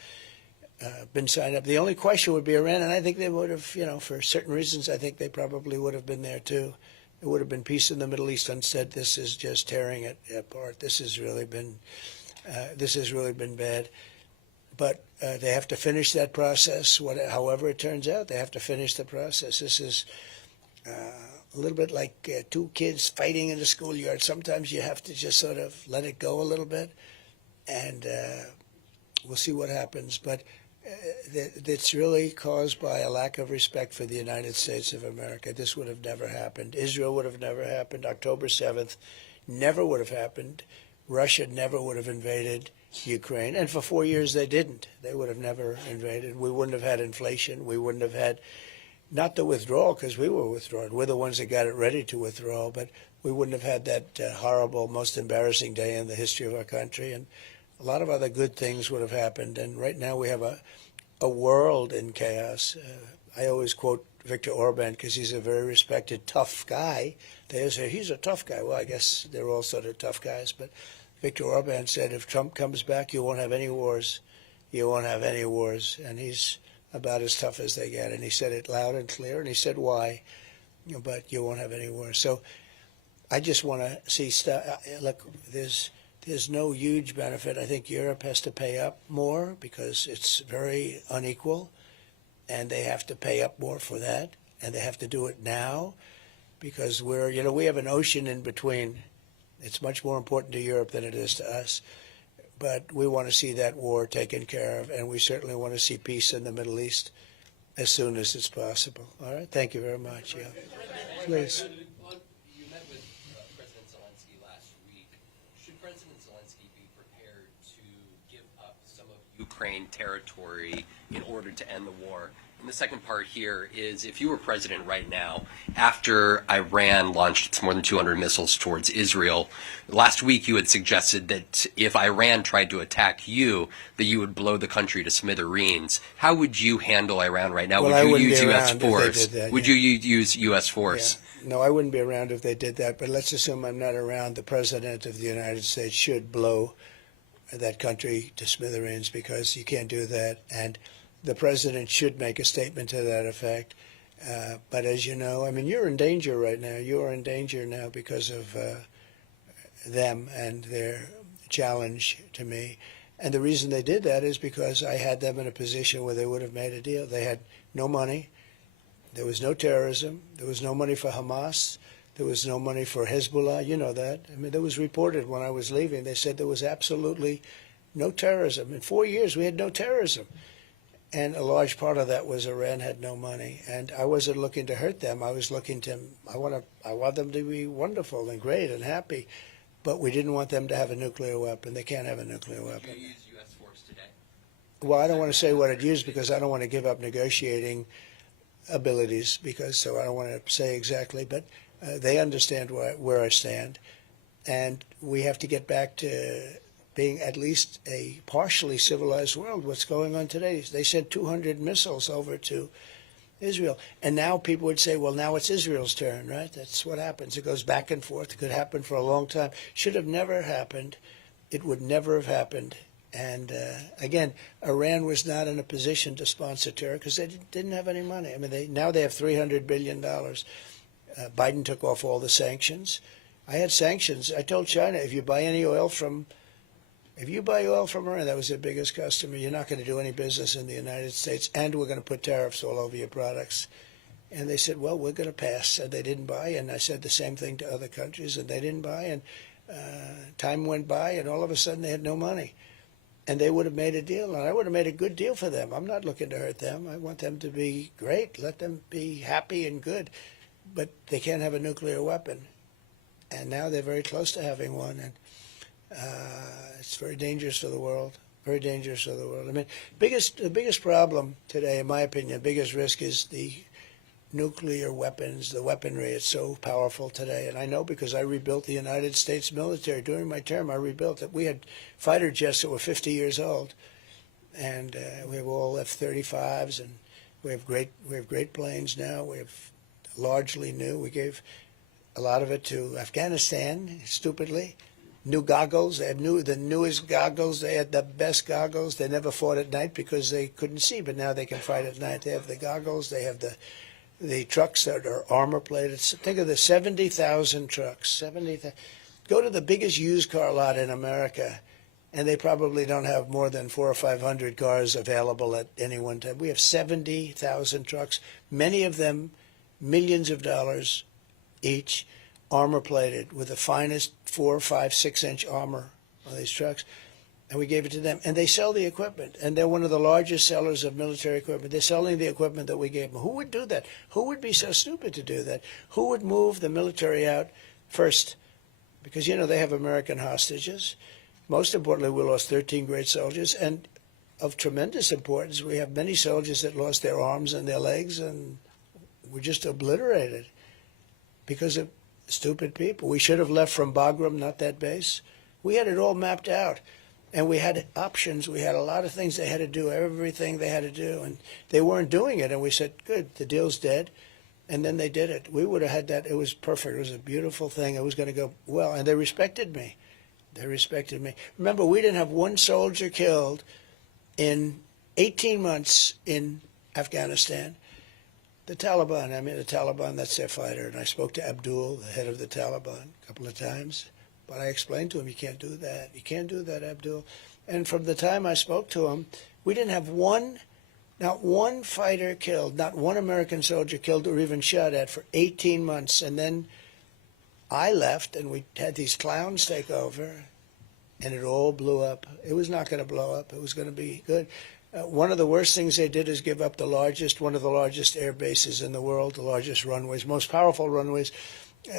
been signed up. The only question would be Iran, and I think they would have, you know, for certain reasons, I think they probably would have been there too. It would have been peace in the Middle East. Instead, this is just tearing it apart. This has really been bad. But they have to finish that process. However it turns out, they have to finish the process. This is a little bit like 2 kids fighting in the schoolyard. Sometimes you have to just sort of let it go a little bit, and we'll see what happens. But it's really caused by a lack of respect for the United States of America. This would have never happened. Israel would have never happened. October 7th never would have happened. Russia never would have invaded Ukraine. And for 4 years they didn't. They would have never invaded. We wouldn't have had inflation. We wouldn't have had, not the withdrawal, because we were withdrawing. We're the ones that got it ready to withdraw. But we wouldn't have had that horrible, most embarrassing day in the history of our country. And a lot of other good things would have happened. And right now we have a world in chaos. I always quote Viktor Orban because he's a very respected, tough guy. They say he's a tough guy. Well, I guess they're all sort of tough guys. But Viktor Orban said, if Trump comes back, you won't have any wars. You won't have any wars. And he's about as tough as they get. And he said it loud and clear. And he said why. But you won't have any wars. So I just want to see look, there's no huge benefit. I think Europe has to pay up more because it's very unequal, and they have to pay up more for that, and they have to do it now because we have an ocean in between. It's much more important to Europe than it is to us, but we want to see that war taken care of, and we certainly want to see peace in the Middle East as soon as it's possible. All right? Thank you very much. Yeah. Please. You met with President Zelensky last week. Should President Zelensky be prepared to give up some of Ukraine territory in order to end the war? And the second part here is, if you were president right now, after Iran launched its more than 200 missiles towards Israel, last week you had suggested that if Iran tried to attack you, that you would blow the country to smithereens. How would you handle Iran right now? Well, would you use U.S. if force? they did that, Would you use U.S. force? Yeah. No, I wouldn't be around if they did that, but let's assume I'm not around. The President of the United States should blow that country to smithereens because you can't do that. And the President should make a statement to that effect. But as you know, I mean, you're in danger right now. You are in danger now because of them and their challenge to me. And the reason they did that is because I had them in a position where they would have made a deal. They had no money. There was no terrorism. There was no money for Hamas. There was no money for Hezbollah. You know that. I mean, that was reported when I was leaving. They said there was absolutely no terrorism. In 4 years, we had no terrorism. And a large part of that was Iran had no money. And I wasn't looking to hurt them. I was looking to, I want them to be wonderful and great and happy. But we didn't want them to have a nuclear weapon. They can't have a nuclear weapon. Would you use U.S. force today? Well, I don't want to say what I'd use because I don't want to give up negotiating abilities so I don't want to say exactly. But they understand where I stand. And we have to get back to being at least a partially civilized world. What's going on today? They sent 200 missiles over to Israel. And now people would say, well, now it's Israel's turn, right? That's what happens. It goes back and forth. It could happen for a long time. Should have never happened. It would never have happened. And again, Iran was not in a position to sponsor terror because they didn't have any money. I mean, now they have $300 billion. Biden took off all the sanctions. I had sanctions. I told China, if you buy oil from Iran, that was their biggest customer, you're not going to do any business in the United States, and we're going to put tariffs all over your products. And they said, well, we're going to pass. And they didn't buy. And I said the same thing to other countries, and they didn't buy. And time went by, and all of a sudden they had no money. And they would have made a deal, and I would have made a good deal for them. I'm not looking to hurt them. I want them to be great. Let them be happy and good. But they can't have a nuclear weapon. And now they're very close to having one. And it's very dangerous for the world. Very dangerous for the world. I mean, the biggest problem today, in my opinion, the biggest risk is the nuclear weapons, the weaponry. It's so powerful today. And I know because I rebuilt the United States military. During my term, I rebuilt it. We had fighter jets that were 50 years old. And we have all F-35s, and we have great planes now. We have largely new. We gave a lot of it to Afghanistan, stupidly. New goggles. They had the newest goggles. They had the best goggles. They never fought at night because they couldn't see, but now they can fight at night. They have the goggles. They have the trucks that are armor plated. Think of the 70,000 trucks. 70,000. Go to the biggest used car lot in America, and they probably don't have more than 400 or 500 cars available at any one time. We have 70,000 trucks, many of them millions of dollars each, armor plated with the finest 4, 5, 6-inch armor on these trucks. And we gave it to them. And they sell the equipment. And they're one of the largest sellers of military equipment. They're selling the equipment that we gave them. Who would do that? Who would be so stupid to do that? Who would move the military out first? Because, they have American hostages. Most importantly, we lost 13 great soldiers. And of tremendous importance, we have many soldiers that lost their arms and their legs and were just obliterated because of stupid people. We should have left from Bagram, not that base. We had it all mapped out. And we had options. We had a lot of things they had to do, everything they had to do. And they weren't doing it. And we said, good, the deal's dead. And then they did it. We would have had that. It was perfect. It was a beautiful thing. It was going to go well. And they respected me. They respected me. Remember, we didn't have one soldier killed in 18 months in Afghanistan. The Taliban, that's their fighter. And I spoke to Abdul, the head of the Taliban, a couple of times. But I explained to him, you can't do that. You can't do that, Abdul. And from the time I spoke to him, we didn't have not one fighter killed, not one American soldier killed or even shot at for 18 months. And then I left, and we had these clowns take over, and it all blew up. It was not going to blow up. It was going to be good. One of the worst things they did is give up one of the largest air bases in the world, the largest runways, most powerful runways,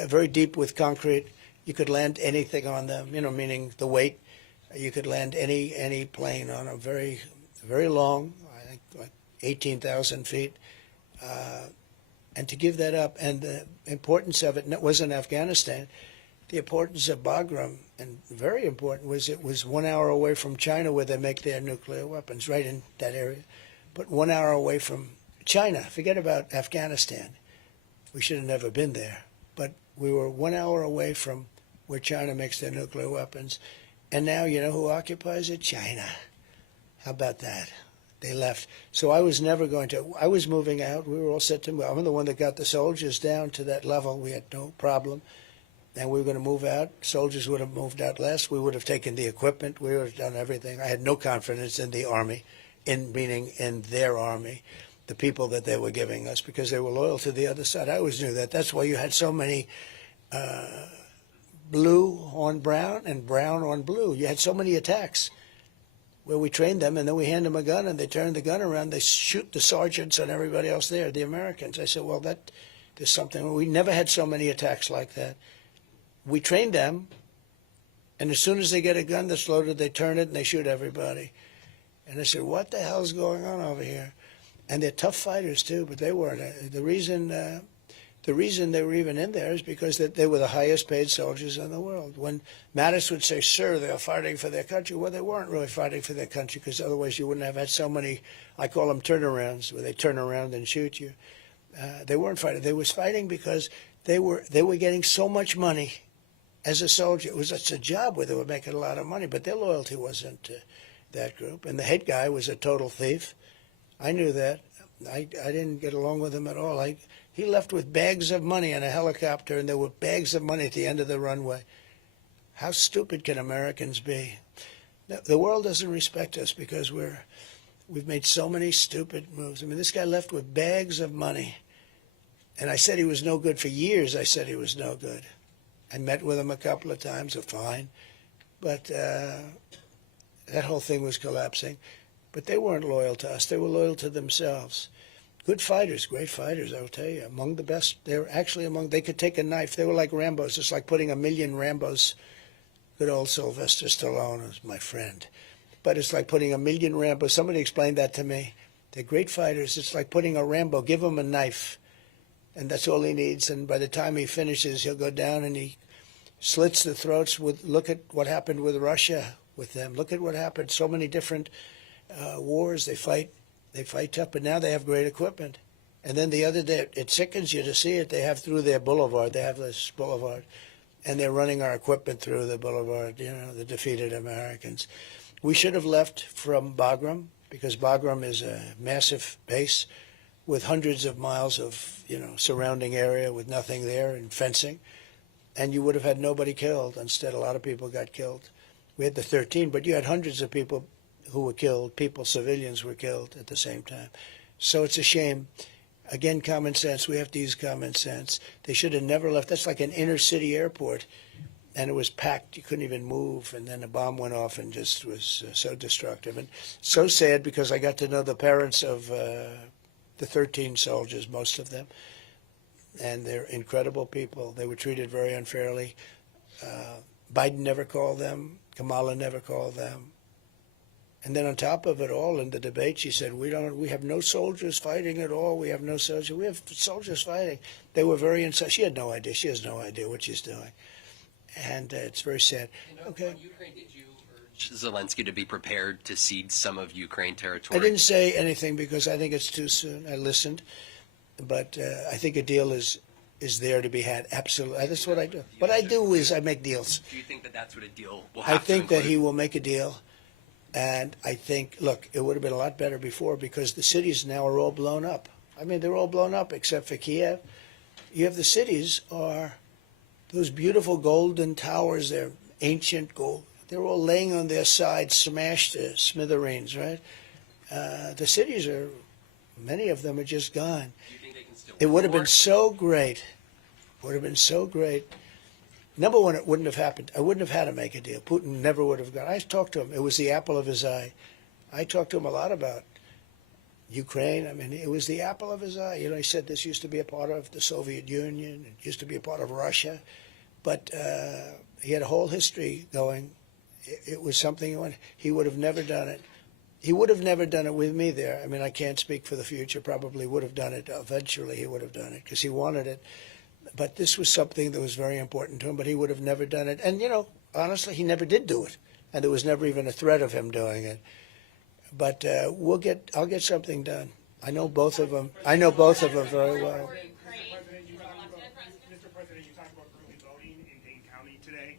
very deep with concrete. You could land anything on them, meaning the weight. You could land any plane on a very, very long, I think like 18,000 feet. And to give that up, and the importance of it was in Afghanistan, the importance of Bagram, and very important, was it was 1 hour away from China where they make their nuclear weapons, right in that area. But 1 hour away from China. Forget about Afghanistan. We should have never been there. But we were 1 hour away from where China makes their nuclear weapons. And now, you know who occupies it? China. How about that? They left. So I was never going to, I was moving out. We were all set to move. I'm the one that got the soldiers down to that level. We had no problem. And we were going to move out. Soldiers would have moved out less. We would have taken the equipment. We would have done everything. I had no confidence in the Army, meaning in their Army, the people that they were giving us, because they were loyal to the other side. I always knew that. That's why you had so many blue on brown and brown on blue. You had so many attacks where we trained them, and then we hand them a gun, and they turn the gun around. They shoot the sergeants and everybody else there, the Americans. I said, well, there's something. We never had so many attacks like that. We trained them, and as soon as they get a gun that's loaded, they turn it and they shoot everybody. And I said, what the hell's going on over here? And they're tough fighters, too, but they weren't. The reason the reason they were even in there is because that they were the highest paid soldiers in the world. When Mattis would say, sir, they're fighting for their country, well, they weren't really fighting for their country, because otherwise you wouldn't have had so many, I call them turnarounds, where they turn around and shoot you. They weren't fighting. They was fighting because they were getting so much money as a soldier. It's a job where they were making a lot of money, but their loyalty wasn't to that group. And the head guy was a total thief. I knew that. I didn't get along with him at all. He left with bags of money in a helicopter, and there were bags of money at the end of the runway. How stupid can Americans be? The world doesn't respect us because we've made so many stupid moves. I mean, this guy left with bags of money. And I said he was no good for years. I said he was no good. I met with him a couple of times, fine. But that whole thing was collapsing. But they weren't loyal to us. They were loyal to themselves. Good fighters, great fighters, I'll tell you. Among the best. They were actually they could take a knife. They were like Rambos. It's like putting 1,000,000 Rambos. Good old Sylvester Stallone was my friend. But it's like putting 1,000,000 Rambos. Somebody explained that to me. They're great fighters. It's like putting a Rambo. Give him a knife. And that's all he needs. And by the time he finishes, he'll go down and he slits the throats. Look at what happened with Russia with them. Look at what happened. So many different wars. They fight tough, but now they have great equipment. And then the other day, it sickens you to see it. They have through their boulevard. They have this boulevard. And they're running our equipment through the boulevard, the defeated Americans. We should have left from Bagram, because Bagram is a massive base with hundreds of miles of, surrounding area with nothing there and fencing. And you would have had nobody killed. Instead, a lot of people got killed. We had the 13, but you had hundreds of people who were killed. Civilians were killed at the same time. So it's a shame. Again, common sense. We have to use common sense. They should have never left. That's like an inner city airport. And it was packed. You couldn't even move. And then a bomb went off and just was so destructive. And so sad, because I got to know the parents of the 13 soldiers, most of them. And they're incredible people. They were treated very unfairly. Biden never called them. Kamala never called them. And then on top of it all, in the debate, she said, we have no soldiers fighting at all. We have no soldiers. We have soldiers fighting. They were very inside. She had no idea. She has no idea what she's doing. And it's very sad. Okay. On Ukraine, did you urge Zelensky to be prepared to cede some of Ukraine territory? I didn't say anything because I think it's too soon. I listened. But I think a deal is there to be had. Absolutely. That's what I do. What I do is I make deals. Do you think that that's what a deal will have I think to that he will make a deal. And I think, look, it would have been a lot better before, because the cities now are all blown up. I mean, they're all blown up except for Kiev. You have the cities are those beautiful golden towers. They're ancient gold. They're all laying on their sides, smashed to smithereens, right? The cities are, many of them are just gone. Do you think they can still It would have been so great. Would have been so great. Number one, it wouldn't have happened. I wouldn't have had to make a deal. Putin never would have gone. I talked to him. It was the apple of his eye. I talked to him a lot about Ukraine. I mean, it was the apple of his eye. He said this used to be a part of the Soviet Union. It used to be a part of Russia. But he had a whole history going. It was something he would have never done it. He would have never done it with me there. I mean, I can't speak for the future. Probably would have done it. Eventually, he would have done it because he wanted it. But this was something that was very important to him, but he would have never done it. And, honestly, he never did do it. And there was never even a threat of him doing it. But I'll get something done. I know both of them. I know both of them very well. Mr. President, you talked about early voting in Dane County today.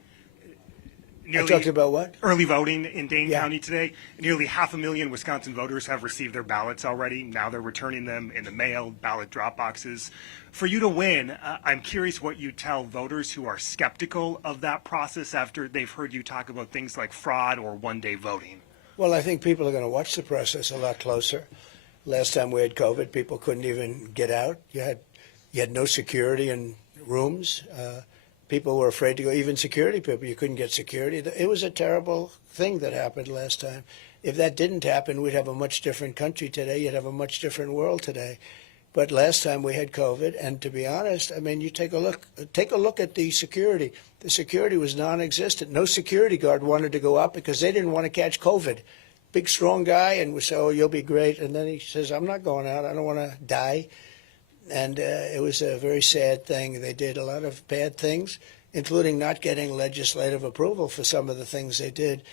I talked about what? Early voting in Dane County today. Nearly 500,000 Wisconsin voters have received their ballots already. Now they're returning them in the mail, ballot drop boxes. For you to win, I'm curious what you tell voters who are skeptical of that process after they've heard you talk about things like fraud or one-day voting. Well, I think people are going to watch the process a lot closer. Last time we had COVID, people couldn't even get out. You had no security in rooms. People were afraid to go. Even security people, you couldn't get security. It was a terrible thing that happened last time. If that didn't happen, we'd have a much different country today. You'd have a much different world today. But last time we had COVID, and to be honest, I mean, you take a look at the security. The security was non-existent. No security guard wanted to go out because they didn't want to catch COVID. Big, strong guy, and we say, oh, you'll be great. And then he says, I'm not going out. I don't want to die. And it was a very sad thing. They did a lot of bad things, including not getting legislative approval for some of the things they did.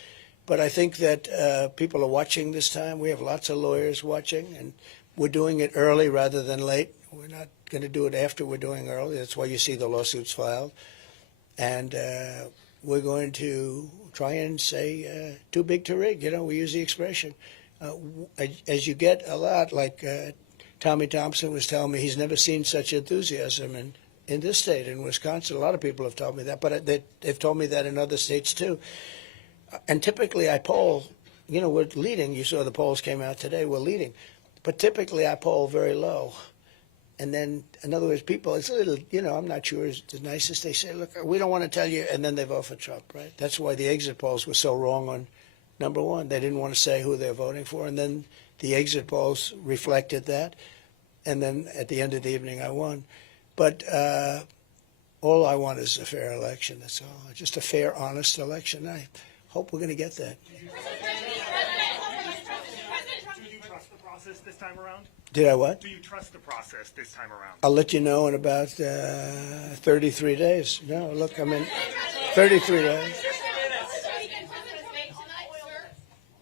But I think that people are watching this time. We have lots of lawyers watching, and we're doing it early rather than late. We're not going to do it after we're doing early. That's why you see the lawsuits filed. And we're going to try and say too big to rig. You know, we use the expression. As you get a lot, like Tommy Thompson was telling me, he's never seen such enthusiasm in this state, in Wisconsin. A lot of people have told me that, but they've told me that in other states too. And typically I poll, you know, we're leading. You saw the polls came out today, we're leading. But typically I poll very low. And then, in other words, people, it's a little, you know, I'm not sure it's the nicest. They say, look, we don't want to tell you, and then they vote for Trump, right? That's why the exit polls were so wrong on number one. They didn't want to say who they're voting for, and then the exit polls reflected that. And then at the end of the evening, I won. But all I want is a fair election, that's all. Just a fair, honest election. I hope we're going to get that. Do you trust the process this time around? Did I what? Do you trust the process this time around? I'll let you know in about 33 days. No, look, I'm in 33 days.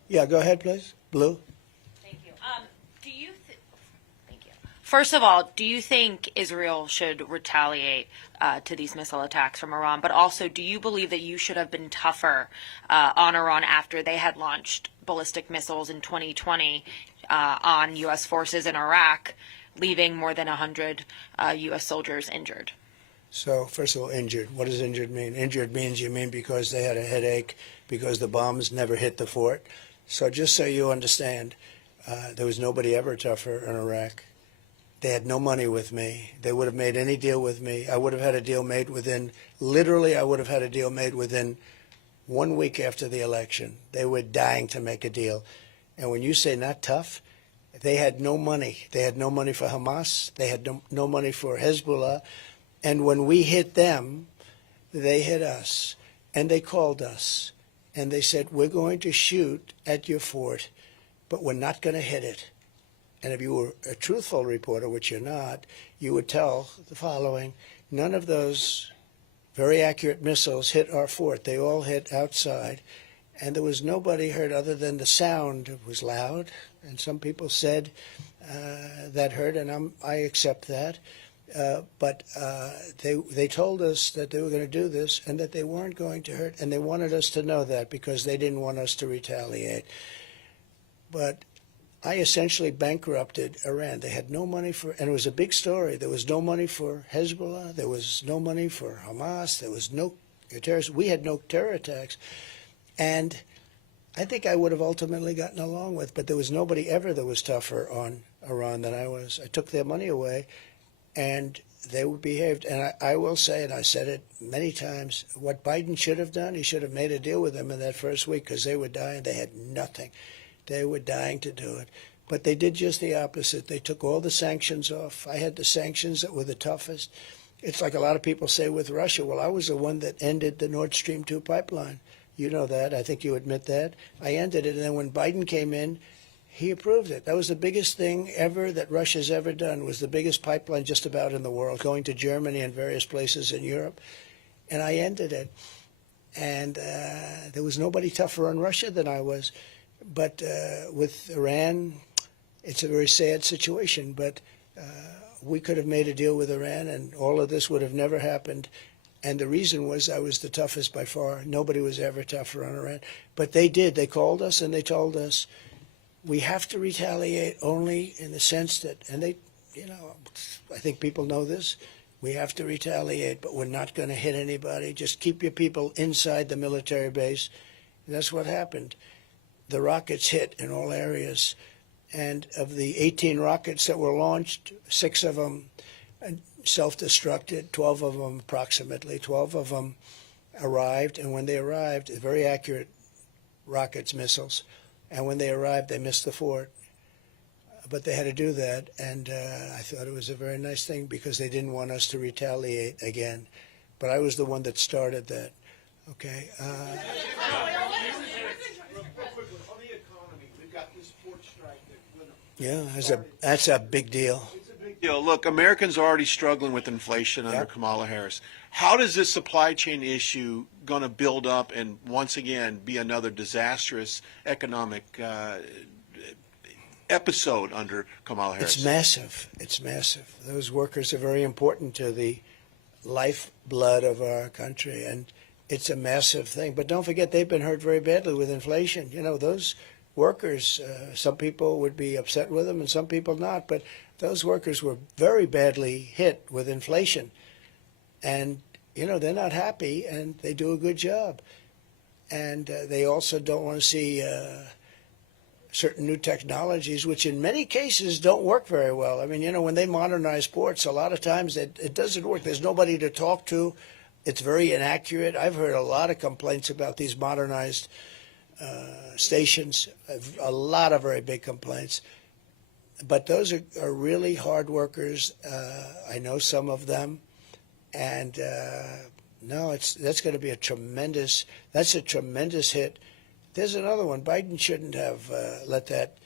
Yeah, go ahead, please. Blue. Thank you. Thank you. First of all, do you think Israel should retaliate to these missile attacks from Iran? But also, do you believe that you should have been tougher on Iran after they had launched ballistic missiles in 2020 on U.S. forces in Iraq, leaving more than 100 U.S. soldiers injured? So, first of all, injured. What does injured mean? Injured means you mean because they had a headache, because the bombs never hit the fort. So just so you understand, there was nobody ever tougher in Iraq. They had no money with me. They would have made any deal with me. I would have had a deal made within, literally I would have had a deal made within 1 week after the election. They were dying to make a deal. And when you say not tough, they had no money. They had no money for Hamas. They had no money for Hezbollah. And when we hit them, they hit us. And they called us. And they said, we're going to shoot at your fort, but we're not going to hit it. And if you were a truthful reporter, which you're not, you would tell the following: none of those very accurate missiles hit our fort. They all hit outside. And there was nobody hurt other than the sound. It was loud. And some people said that hurt, and I accept that. But they told us that they were going to do this and that they weren't going to hurt. And they wanted us to know that because they didn't want us to retaliate. But I essentially bankrupted Iran. They had no money for, and it was a big story. There was no money for Hezbollah. There was no money for Hamas. There was no terrorists. We had no terror attacks. And I think I would have ultimately gotten along with, but there was nobody ever that was tougher on Iran than I was. I took their money away, and they behaved. And I will say, and I said it many times, what Biden should have done, he should have made a deal with them in that first week because they were dying. They had nothing. They were dying to do it. But they did just the opposite. They took all the sanctions off. I had the sanctions that were the toughest. It's like a lot of people say with Russia. Well, I was the one that ended the Nord Stream 2 pipeline. You know that. I think you admit that. I ended it. And then when Biden came in, he approved it. That was the biggest thing ever that Russia's ever done, was the biggest pipeline just about in the world, going to Germany and various places in Europe. And I ended it. And there was nobody tougher on Russia than I was. But with Iran, it's a very sad situation. But we could have made a deal with Iran, and all of this would have never happened. And the reason was I was the toughest by far. Nobody was ever tougher on Iran. But they did. They called us and they told us, we have to retaliate only in the sense that, and they, you know, I think people know this, we have to retaliate, but we're not going to hit anybody. Just keep your people inside the military base. And that's what happened. The rockets hit in all areas. And of the 18 rockets that were launched, 6 of them self-destructed, 12 of them approximately, 12 of them arrived. And when they arrived, very accurate rockets, missiles. And when they arrived, they missed the fort. But they had to do that. And I thought it was a very nice thing because they didn't want us to retaliate again. But I was the one that started that. Okay. Real quickly, on the economy, we've got this port strike that Yeah, that's a big deal. It's a big Look, Americans are already struggling with inflation under Kamala Harris. How does this supply chain issue going to build up and once again be another disastrous economic episode under Kamala Harris? It's massive. It's massive. Those workers are very important to the lifeblood of our country, and it's a massive thing. But don't forget, they've been hurt very badly with inflation. Those workers, some people would be upset with them and some people not, but those workers were very badly hit with inflation. And, they're not happy, and they do a good job. And they also don't want to see certain new technologies, which in many cases don't work very well. I mean, when they modernize sports, a lot of times it doesn't work. There's nobody to talk to. It's very inaccurate. I've heard a lot of complaints about these modernized stations, a lot of very big complaints. But those are really hard workers. I know some of them. And no, that's going to be a tremendous hit. There's another one. Biden shouldn't have let that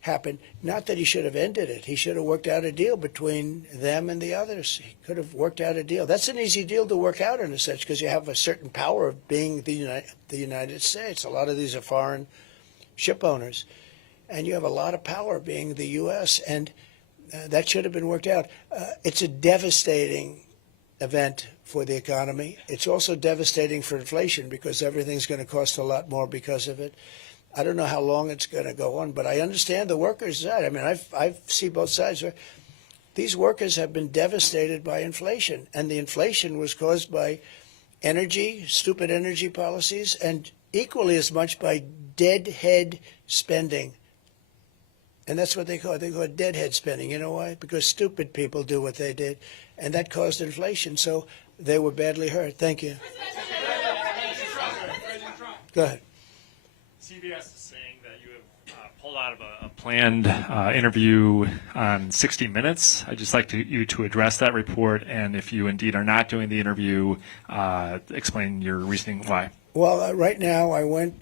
happen. Not that he should have ended it. He should have worked out a deal between them and the others. He could have worked out a deal. That's an easy deal to work out in a sense because you have a certain power of being the United States. A lot of these are foreign ship owners. And you have a lot of power being the U.S., and that should have been worked out. It's a devastating event for the economy. It's also devastating for inflation because everything's going to cost a lot more because of it. I don't know how long it's going to go on, but I understand the workers' side. I mean, I see both sides. These workers have been devastated by inflation, and the inflation was caused by energy, stupid energy policies, and equally as much by deadhead spending. And that's what they call it. They call it deadhead spending. You know why? Because stupid people do what they did, and that caused inflation. So they were badly hurt. Thank you. Go ahead. CBS is saying that you have pulled out of a planned interview on 60 Minutes. I'd just like you to address that report, and if you indeed are not doing the interview, explain your reasoning why. Well, right now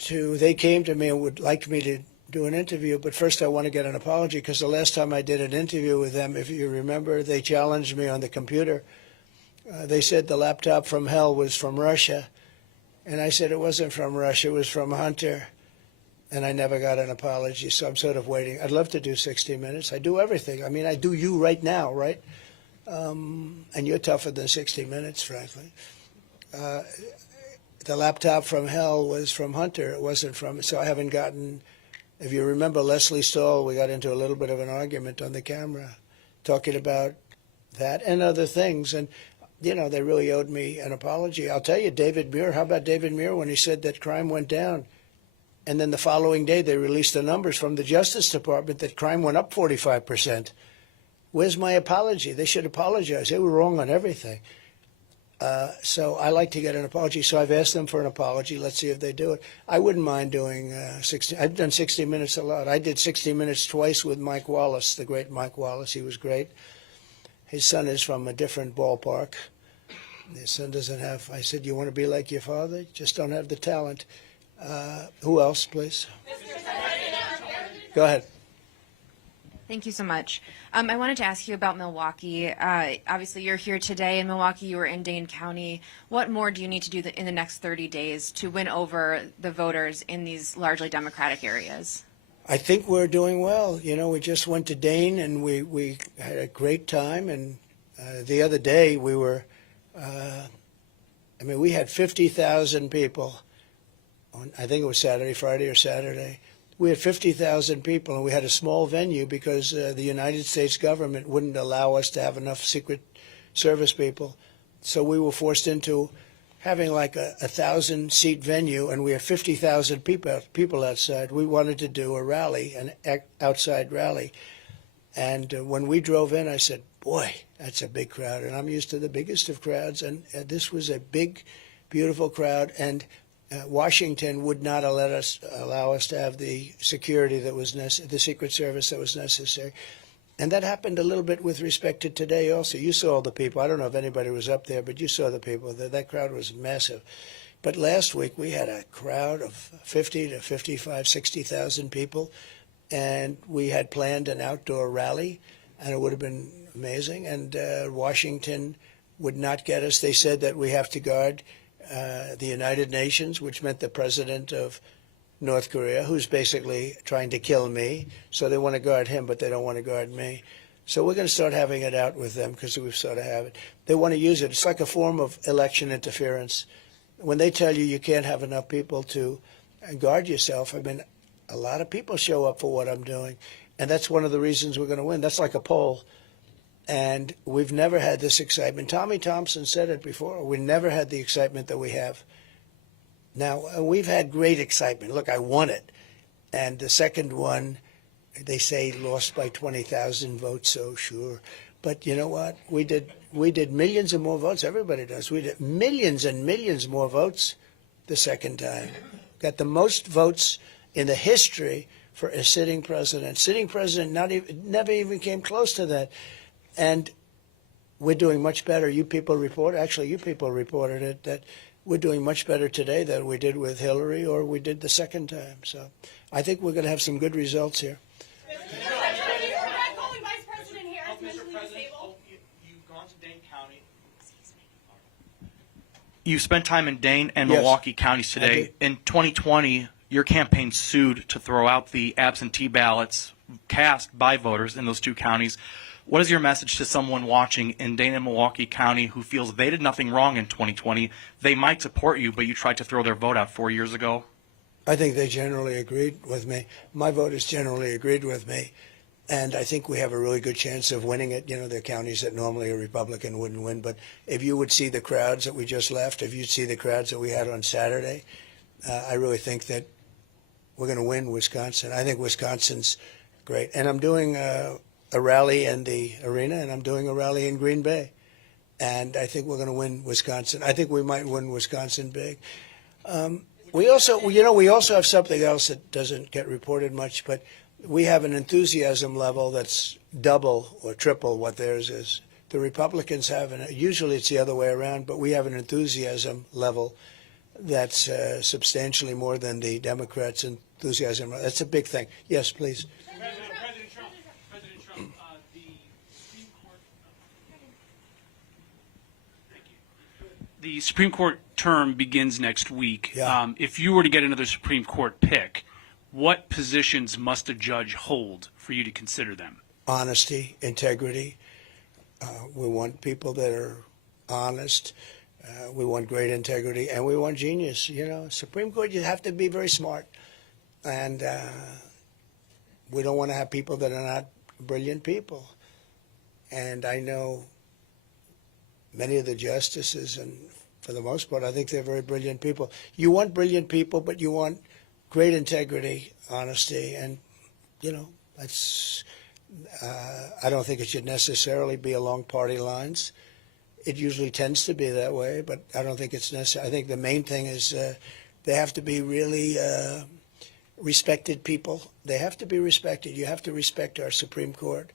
they came to me and would like me to do an interview, but first I want to get an apology because the last time I did an interview with them, if you remember, they challenged me on the computer. They said the laptop from hell was from Russia, and I said it wasn't from Russia, it was from Hunter, and I never got an apology, so I'm sort of waiting. I'd love to do 60 Minutes. I do everything. I mean, I do you right now, right? And you're tougher than 60 Minutes, frankly. The laptop from hell was from Hunter. It wasn't from, so I haven't gotten. If you remember Leslie Stahl, we got into a little bit of an argument on the camera talking about that and other things. And, they really owed me an apology. I'll tell you, David Muir, how about David Muir when he said that crime went down? And then the following day they released the numbers from the Justice Department that crime went up 45%. Where's my apology? They should apologize. They were wrong on everything. So I like to get an apology. So I've asked them for an apology. Let's see if they do it. I wouldn't mind doing 60. I've done 60 Minutes a lot. I did 60 Minutes twice with Mike Wallace, the great Mike Wallace. He was great. His son is from a different ballpark. His son doesn't have, I said, you want to be like your father? You just don't have the talent. Who else, please? Go ahead. Thank you so much. I wanted to ask you about Milwaukee. Obviously, you're here today in Milwaukee. You were in Dane County. What more do you need to do in the next 30 days to win over the voters in these largely Democratic areas? I think we're doing well. We just went to Dane, and we had a great time. And the other day, we were, we had 50,000 people on, I think it was Friday or Saturday. We had 50,000 people, and we had a small venue because the United States government wouldn't allow us to have enough Secret Service people. So we were forced into having like a 1,000-seat venue, and we had 50,000 people outside. We wanted to do a rally, an outside rally. And when we drove in, I said, boy, that's a big crowd. And I'm used to the biggest of crowds, and this was a big, beautiful crowd. And Washington would not allow us to have the security that was the Secret Service that was necessary. And that happened a little bit with respect to today also. You saw the people. I don't know if anybody was up there, but you saw the people. That crowd was massive. But last week we had a crowd of 50 to 55, 60,000 people, and we had planned an outdoor rally, and it would have been amazing. And Washington would not get us. They said that we have to guard the United Nations, which meant the president of North Korea, who's basically trying to kill me. So they want to guard him, but they don't want to guard me. So we're going to start having it out with them because we've sort of have it. They want to use it. It's like a form of election interference. When they tell you you can't have enough people to guard yourself, I mean, a lot of people show up for what I'm doing. And that's one of the reasons we're going to win. That's like a poll. And we've never had this excitement. Tommy Thompson said it before. We never had the excitement that we have now. We've had great excitement. Look, I won it. And the second one, they say lost by 20,000 votes, so sure. But you know what? We did millions of more votes. Everybody does. We did millions and millions more votes the second time. Got the most votes in the history for a sitting president. Sitting president never even came close to that. And we're doing much better. You people reported it, that we're doing much better today than we did with Hillary or we did the second time. So I think we're going to have some good results here. You've gone to Dane County. You spent time in Dane and Milwaukee counties today. In 2020, your campaign sued to throw out the absentee ballots cast by voters in those two counties. What is your message to someone watching in Dane and Milwaukee County who feels they did nothing wrong in 2020? They might support you, but you tried to throw their vote out 4 years ago. I think they generally agreed with me. My voters generally agreed with me. And I think we have a really good chance of winning it. You know, there are counties that normally a Republican wouldn't win. But if you would see the crowds that we just left, if you'd see the crowds that we had on Saturday, I really think that we're going to win Wisconsin. I think Wisconsin's great. And I'm doing a rally in the arena, and I'm doing a rally in Green Bay. And I think we're going to win Wisconsin. I think we might win Wisconsin big. We also have something else that doesn't get reported much, but we have an enthusiasm level that's double or triple what theirs is. The Republicans have, usually it's the other way around, but we have an enthusiasm level that's substantially more than the Democrats' enthusiasm. That's a big thing. Yes, please. President Trump, the Supreme Court term begins next week. Yeah. If you were to get another Supreme Court pick, what positions must a judge hold for you to consider them? Honesty, integrity. We want people that are honest. We want great integrity, and we want genius. You know, Supreme Court, you have to be very smart. And we don't want to have people that are not brilliant people. And I know many of the justices, and for the most part, I think they're very brilliant people. You want brilliant people, but you want great integrity, honesty, and, you know, that's, I don't think it should necessarily be along party lines. It usually tends to be that way, but I don't think it's necessary. I think the main thing is they have to be really respected people. They have to be respected. You have to respect our Supreme Court.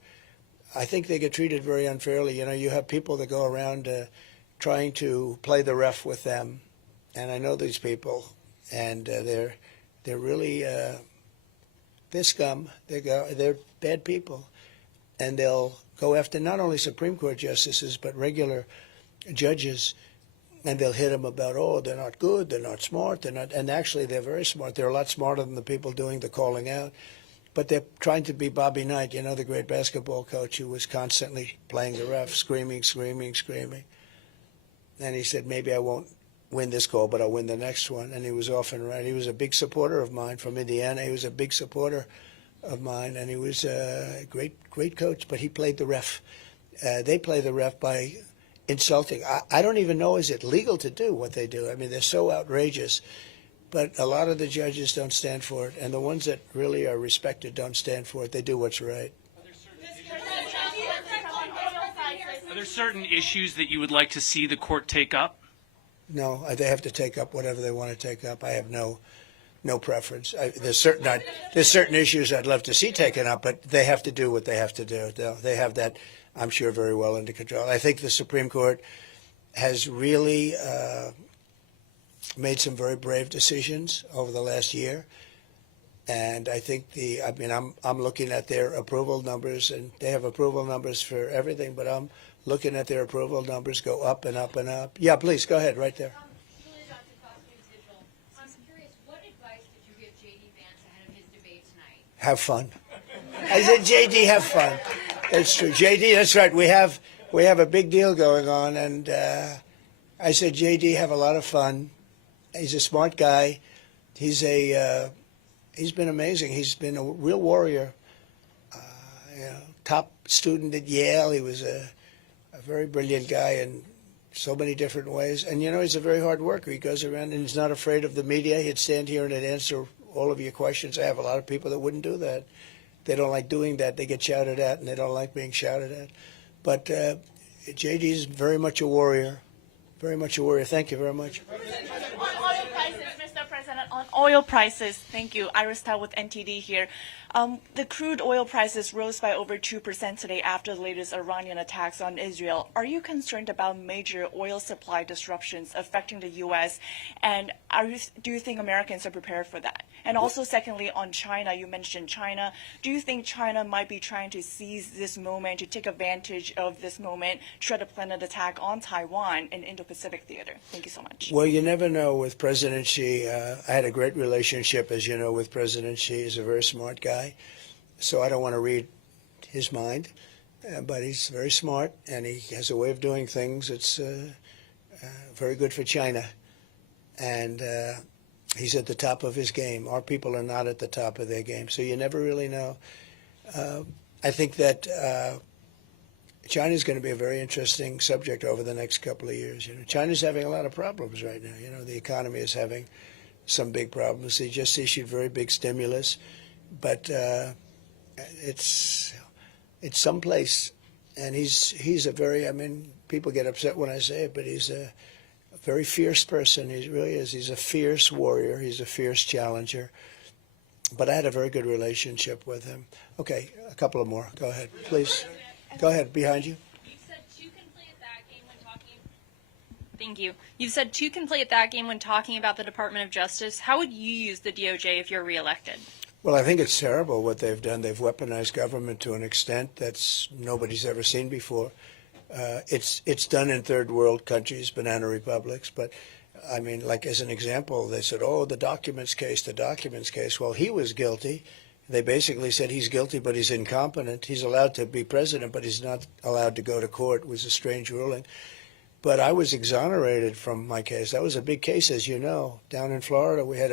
I think they get treated very unfairly. You know, you have people that go around trying to play the ref with them, and I know these people, and they're really they're scum. They're bad people, and they'll go after not only Supreme Court justices but regular judges, and they'll hit them about, oh, they're not good, they're not smart, they're not. And actually, they're very smart. They're a lot smarter than the people doing the calling out. But they're trying to be Bobby Knight, you know, the great basketball coach who was constantly playing the ref, screaming, screaming, screaming. And he said, maybe I won't win this call, but I'll win the next one. And he was often right. He was a big supporter of mine from Indiana. He was a big supporter of mine, and he was a great coach, but he played the ref. They play the ref by insulting. I don't even know, is it legal to do what they do? I mean, they're so outrageous. But a lot of the judges don't stand for it, and the ones that really are respected don't stand for it. They do what's right. Are there certain issues that you would like to see the court take up? No, they have to take up whatever they want to take up. I have no preference. There's certain issues I'd love to see taken up, but they have to do what they have to do. They have that, I'm sure, very well under control. I think the Supreme Court has really made some very brave decisions over the last year, And I think I'm looking at their approval numbers, and they have approval numbers for everything, but I'm looking at their approval numbers go up and up and up. Yeah, please, go ahead, right there. Julie Johnson, Fox News Digital. I'm curious, what advice did you give J.D. Vance ahead of his debate tonight? Have fun. I said, JD, have fun. That's true. JD, that's right. We have a big deal going on, and I said, JD, have a lot of fun. He's a smart guy. He's been amazing. He's been a real warrior. Top student at Yale. He was a very brilliant guy in so many different ways. And, he's a very hard worker. He goes around and he's not afraid of the media. He'd stand here and he'd answer all of your questions. I have a lot of people that wouldn't do that. They don't like doing that. They get shouted at, and they don't like being shouted at. But JD is very much a warrior. Very much a warrior. Thank you very much. On oil prices, Mr. President, on oil prices, thank you. Iris with NTD here. The crude oil prices rose by over 2% today after the latest Iranian attacks on Israel. Are you concerned about major oil supply disruptions affecting the U.S.? And do you think Americans are prepared for that? And also, secondly, on China, you mentioned China. Do you think China might be trying to seize this moment, to take advantage of this moment, try to plan an attack on Taiwan and Indo-Pacific theater? Thank you so much. Well, you never know with President Xi. I had a great relationship, as you know, with President Xi. He's a very smart guy. So I don't want to read his mind, but he's very smart, and he has a way of doing things that's very good for China. And he's at the top of his game. Our people are not at the top of their game, so you never really know. I think that China is going to be a very interesting subject over the next couple of years. China's having a lot of problems right now. The economy is having some big problems. They just issued very big stimulus, but it's someplace, and he's a very, people get upset when I say it, but he's a very fierce person. He really is. He's a fierce warrior. He's a fierce challenger. But I had a very good relationship with him. Okay, a couple of more. Go ahead, please. Go ahead, behind you. Thank you. You've said two can play at that game when talking about the Department of Justice. How would you use the DOJ if you're reelected? Well, I think it's terrible what they've done. They've weaponized government to an extent that's nobody's ever seen before. It's done in third world countries, banana republics. But, like as an example, they said, the documents case. Well, he was guilty. They basically said he's guilty, but he's incompetent. He's allowed to be president, but he's not allowed to go to court. It was a strange ruling. But I was exonerated from my case. That was a big case, as you know. Down in Florida, we had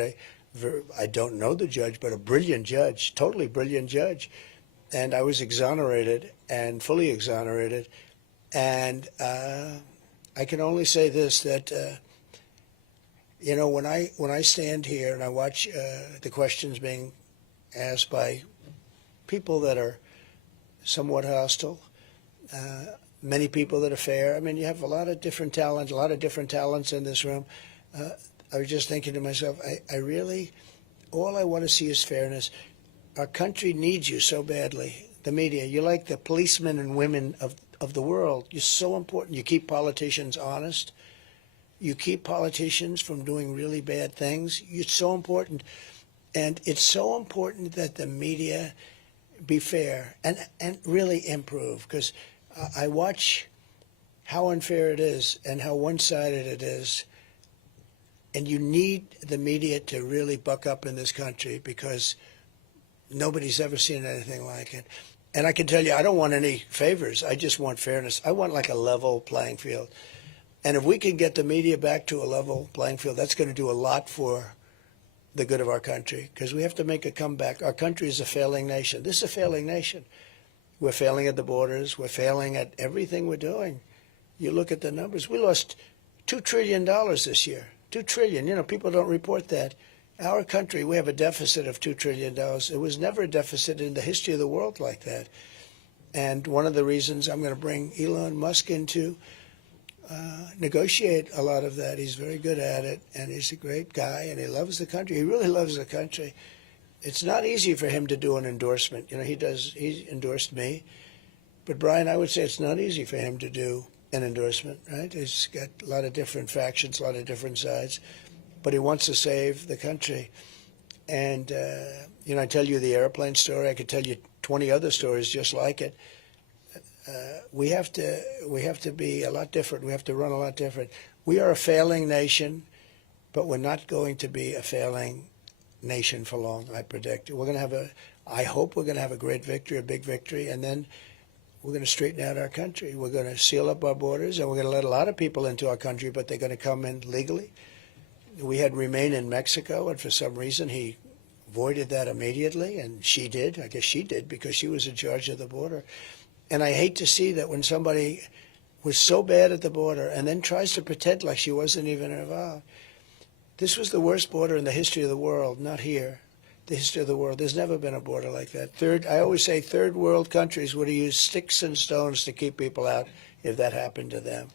I don't know the judge, but a brilliant judge, totally brilliant judge. And I was exonerated and fully exonerated. And I can only say this, that, when I stand here and I watch the questions being asked by people that are somewhat hostile, many people that are fair. You have a lot of different talents in this room. I was just thinking to myself, all I want to see is fairness. Our country needs you so badly. The media, you're like the policemen and women of the world. You're so important. You keep politicians honest. You keep politicians from doing really bad things. It's so important. And it's so important that the media be fair and really improve, because I watch how unfair it is and how one-sided it is. And you need the media to really buck up in this country, because nobody's ever seen anything like it. And I can tell you, I don't want any favors. I just want fairness. I want like a level playing field. And if we can get the media back to a level playing field, that's going to do a lot for the good of our country, because we have to make a comeback. Our country is a failing nation. This is a failing nation. We're failing at the borders. We're failing at everything we're doing. You look at the numbers. We lost $2 trillion this year. $2 trillion. People don't report that. Our country, we have a deficit of $2 trillion. It was never a deficit in the history of the world like that. And one of the reasons I'm going to bring Elon Musk in to negotiate a lot of that. He's very good at it, and he's a great guy, and he loves the country. He really loves the country. It's not easy for him to do an endorsement. He endorsed me. But, Brian, I would say it's not easy for him to do an endorsement, right? He's got a lot of different factions, a lot of different sides. But he wants to save the country. And I tell you the airplane story. I could tell you 20 other stories just like it. We have to be a lot different. We have to run a lot different. We are a failing nation, but we're not going to be a failing nation for long, I predict. I hope we're going to have a great victory, a big victory, and then we're going to straighten out our country. We're going to seal up our borders, and we're going to let a lot of people into our country, but they're going to come in legally. We had Remain in Mexico, and for some reason he voided that immediately, and she did. I guess she did because she was in charge of the border. And I hate to see that when somebody was so bad at the border and then tries to pretend like she wasn't even involved. This was the worst border in the history of the world, not here, the history of the world. There's never been a border like that. I always say third world countries would have used sticks and stones to keep people out if that happened to them.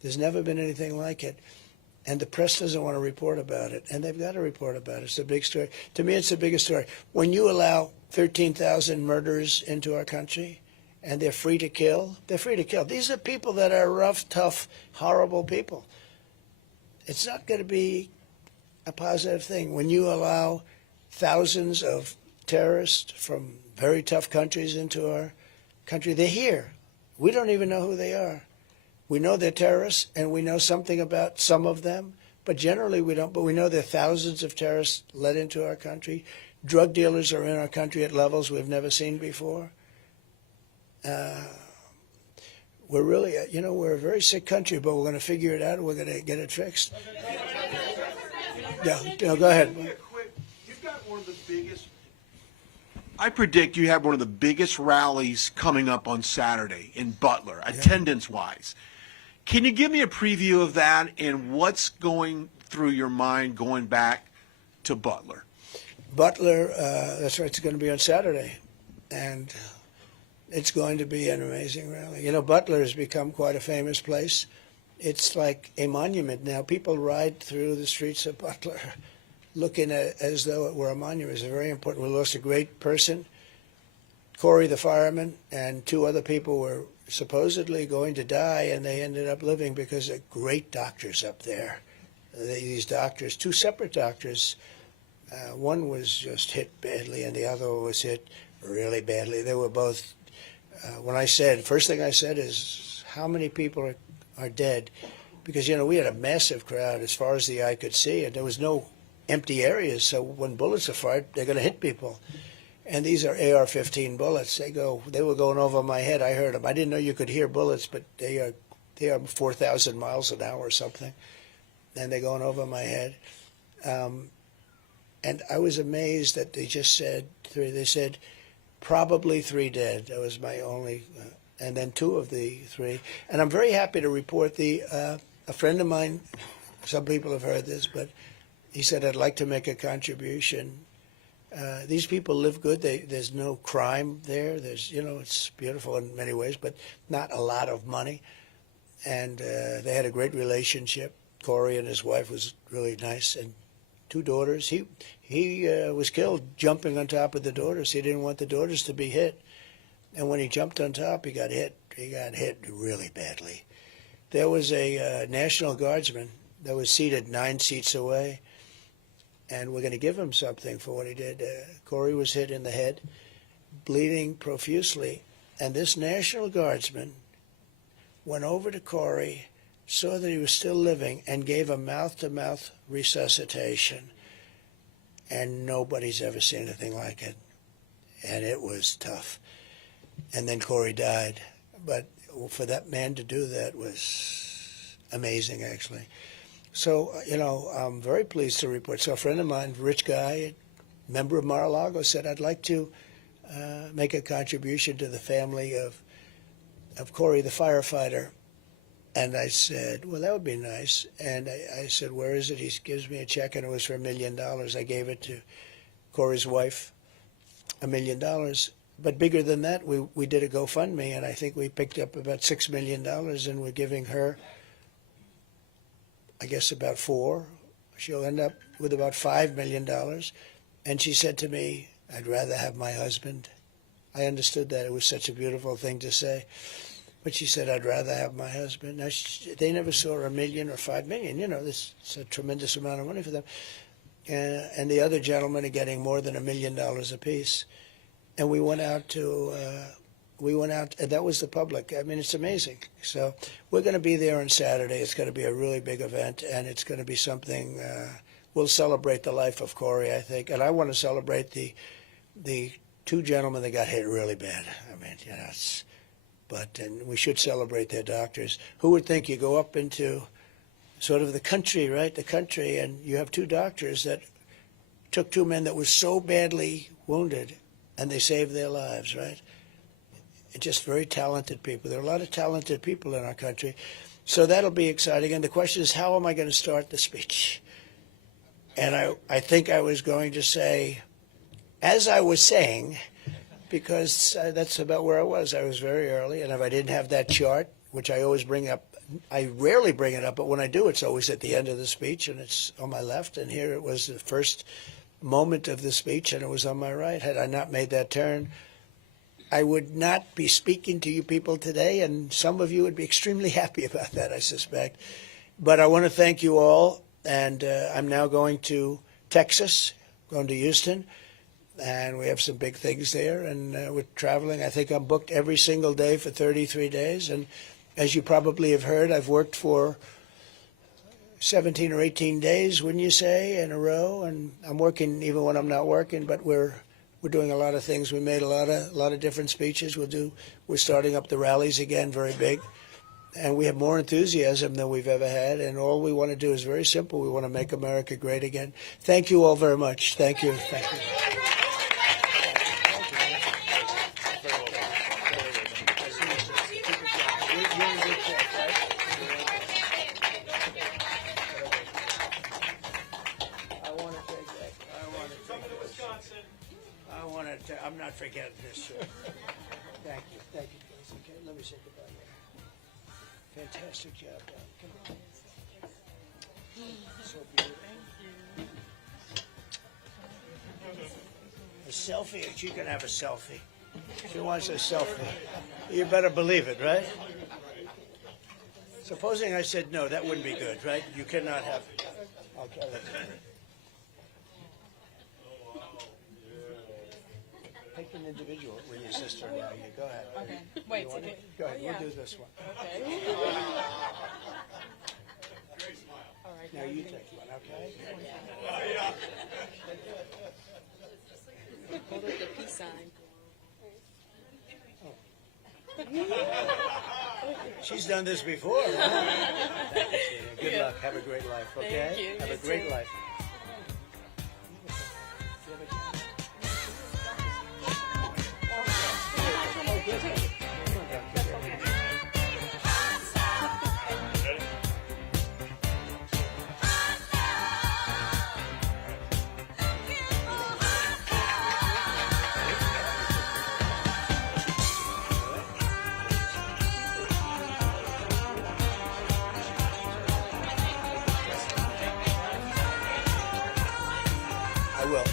There's never been anything like it. And the press doesn't want to report about it, and they've got to report about it. It's a big story. To me, it's the biggest story. When you allow 13,000 murderers into our country, and they're free to kill, they're free to kill. These are people that are rough, tough, horrible people. It's not going to be a positive thing. When you allow thousands of terrorists from very tough countries into our country, they're here. We don't even know who they are. We know they're terrorists, and we know something about some of them, but generally we don't. But we know there are thousands of terrorists let into our country. Drug dealers are in our country at levels we've never seen before. We're really, we're a very sick country, but we're going to figure it out and we're going to get it fixed. Yeah, go ahead. You've got one of the biggest. I predict you have one of the biggest rallies coming up on Saturday in Butler, attendance-wise. Can you give me a preview of that and what's going through your mind going back to Butler? Butler, that's right, it's going to be on Saturday. And it's going to be an amazing rally. Butler has become quite a famous place. It's like a monument now. People ride through the streets of Butler looking at it as though it were a monument. It's very important. We lost a great person. Corey, the fireman, and two other people were supposedly going to die, and they ended up living because of great doctors up there. These doctors, two separate doctors, one was just hit badly, and the other was hit really badly. They were both. First thing I said is, how many people are dead? Because, we had a massive crowd as far as the eye could see, and there was no empty areas. So when bullets are fired, they're going to hit people. And these are AR-15 bullets. They were going over my head. I heard them. I didn't know you could hear bullets, but they are 4,000 miles an hour or something. And they're going over my head. And I was amazed that they just said three. They said, probably 3 dead. That was my only, and then 2 of the 3. And I'm very happy to report a friend of mine, some people have heard this, but he said, I'd like to make a contribution. These people live good. There's no crime there. It's beautiful in many ways, but not a lot of money. And they had a great relationship. Corey and his wife was really nice, and 2 daughters. He was killed jumping on top of the daughters. He didn't want the daughters to be hit. And when he jumped on top, he got hit. He got hit really badly. There was a National Guardsman that was seated 9 seats away, and we're going to give him something for what he did. Corey was hit in the head, bleeding profusely, and this National Guardsman went over to Corey, saw that he was still living, and gave him mouth-to-mouth resuscitation. And nobody's ever seen anything like it. And it was tough. And then Corey died. But for that man to do that was amazing, actually. So, I'm very pleased to report. So a friend of mine, rich guy, member of Mar-a-Lago, said, I'd like to make a contribution to the family of Corey, the firefighter. And I said, well, that would be nice. And I said, where is it? He gives me a check, and it was for $1 million. I gave it to Corey's wife, $1 million. But bigger than that, we did a GoFundMe, and I think we picked up about $6 million, and we're giving her, I guess, about 4. She'll end up with about $5 million. And she said to me, I'd rather have my husband. I understood that. It was such a beautiful thing to say. But she said, I'd rather have my husband. Now, they never saw $1 million or $5 million. This is a tremendous amount of money for them. and the other gentlemen are getting more than $1 million apiece. And we went out, and that was the public. I mean, it's amazing. So we're going to be there on Saturday. It's going to be a really big event, and it's going to be something, we'll celebrate the life of Corey, I think. And I want to celebrate the two gentlemen that got hit really bad. I mean, you know, and we should celebrate their doctors. Who would think you go up into sort of the country, right? The country, and you have two doctors that took two men that were so badly wounded, and they saved their lives, right? Just very talented people. There are a lot of talented people in our country. So that'll be exciting. And the question is, how am I going to start the speech? And I think I was going to say, as I was saying, because that's about where I was. I was very early, and if I didn't have that chart, which I always bring up, I rarely bring it up, but when I do, it's always at the end of the speech, and it's on my left. And here it was the first moment of the speech, and it was on my right. Had I not made that turn, I would not be speaking to you people today, and some of you would be extremely happy about that, I suspect. But I want to thank you all, and I'm now going to Texas, going to Houston, and we have some big things there, and we're traveling. I think I'm booked every single day for 33 days, and as you probably have heard, I've worked for 17 or 18 days, wouldn't you say, in a row, and I'm working even when I'm not working, but we're doing a lot of things. We made a lot of different speeches. We're starting up the rallies again, very big. And we have more enthusiasm than we've ever had. And all we want to do is very simple. We want to make America great again. Thank you all very much. Thank you. Thank you. I'm not forgetting this year. Thank you. Thank you, guys. Okay, let me say goodbye now. Fantastic job done. Come on. So beautiful. A selfie? She can have a selfie. She wants a selfie. You better believe it, right? Supposing I said no, that wouldn't be good, right? You cannot have. Okay. Take an individual with your sister now. You go ahead. Okay. Wait. Go ahead. We'll do this one. Okay. All right. Now you take one, okay? Hold up the peace sign. She's done this before. Right? Good luck. Have a great life, okay? Thank you. Have You a great too. life. I will.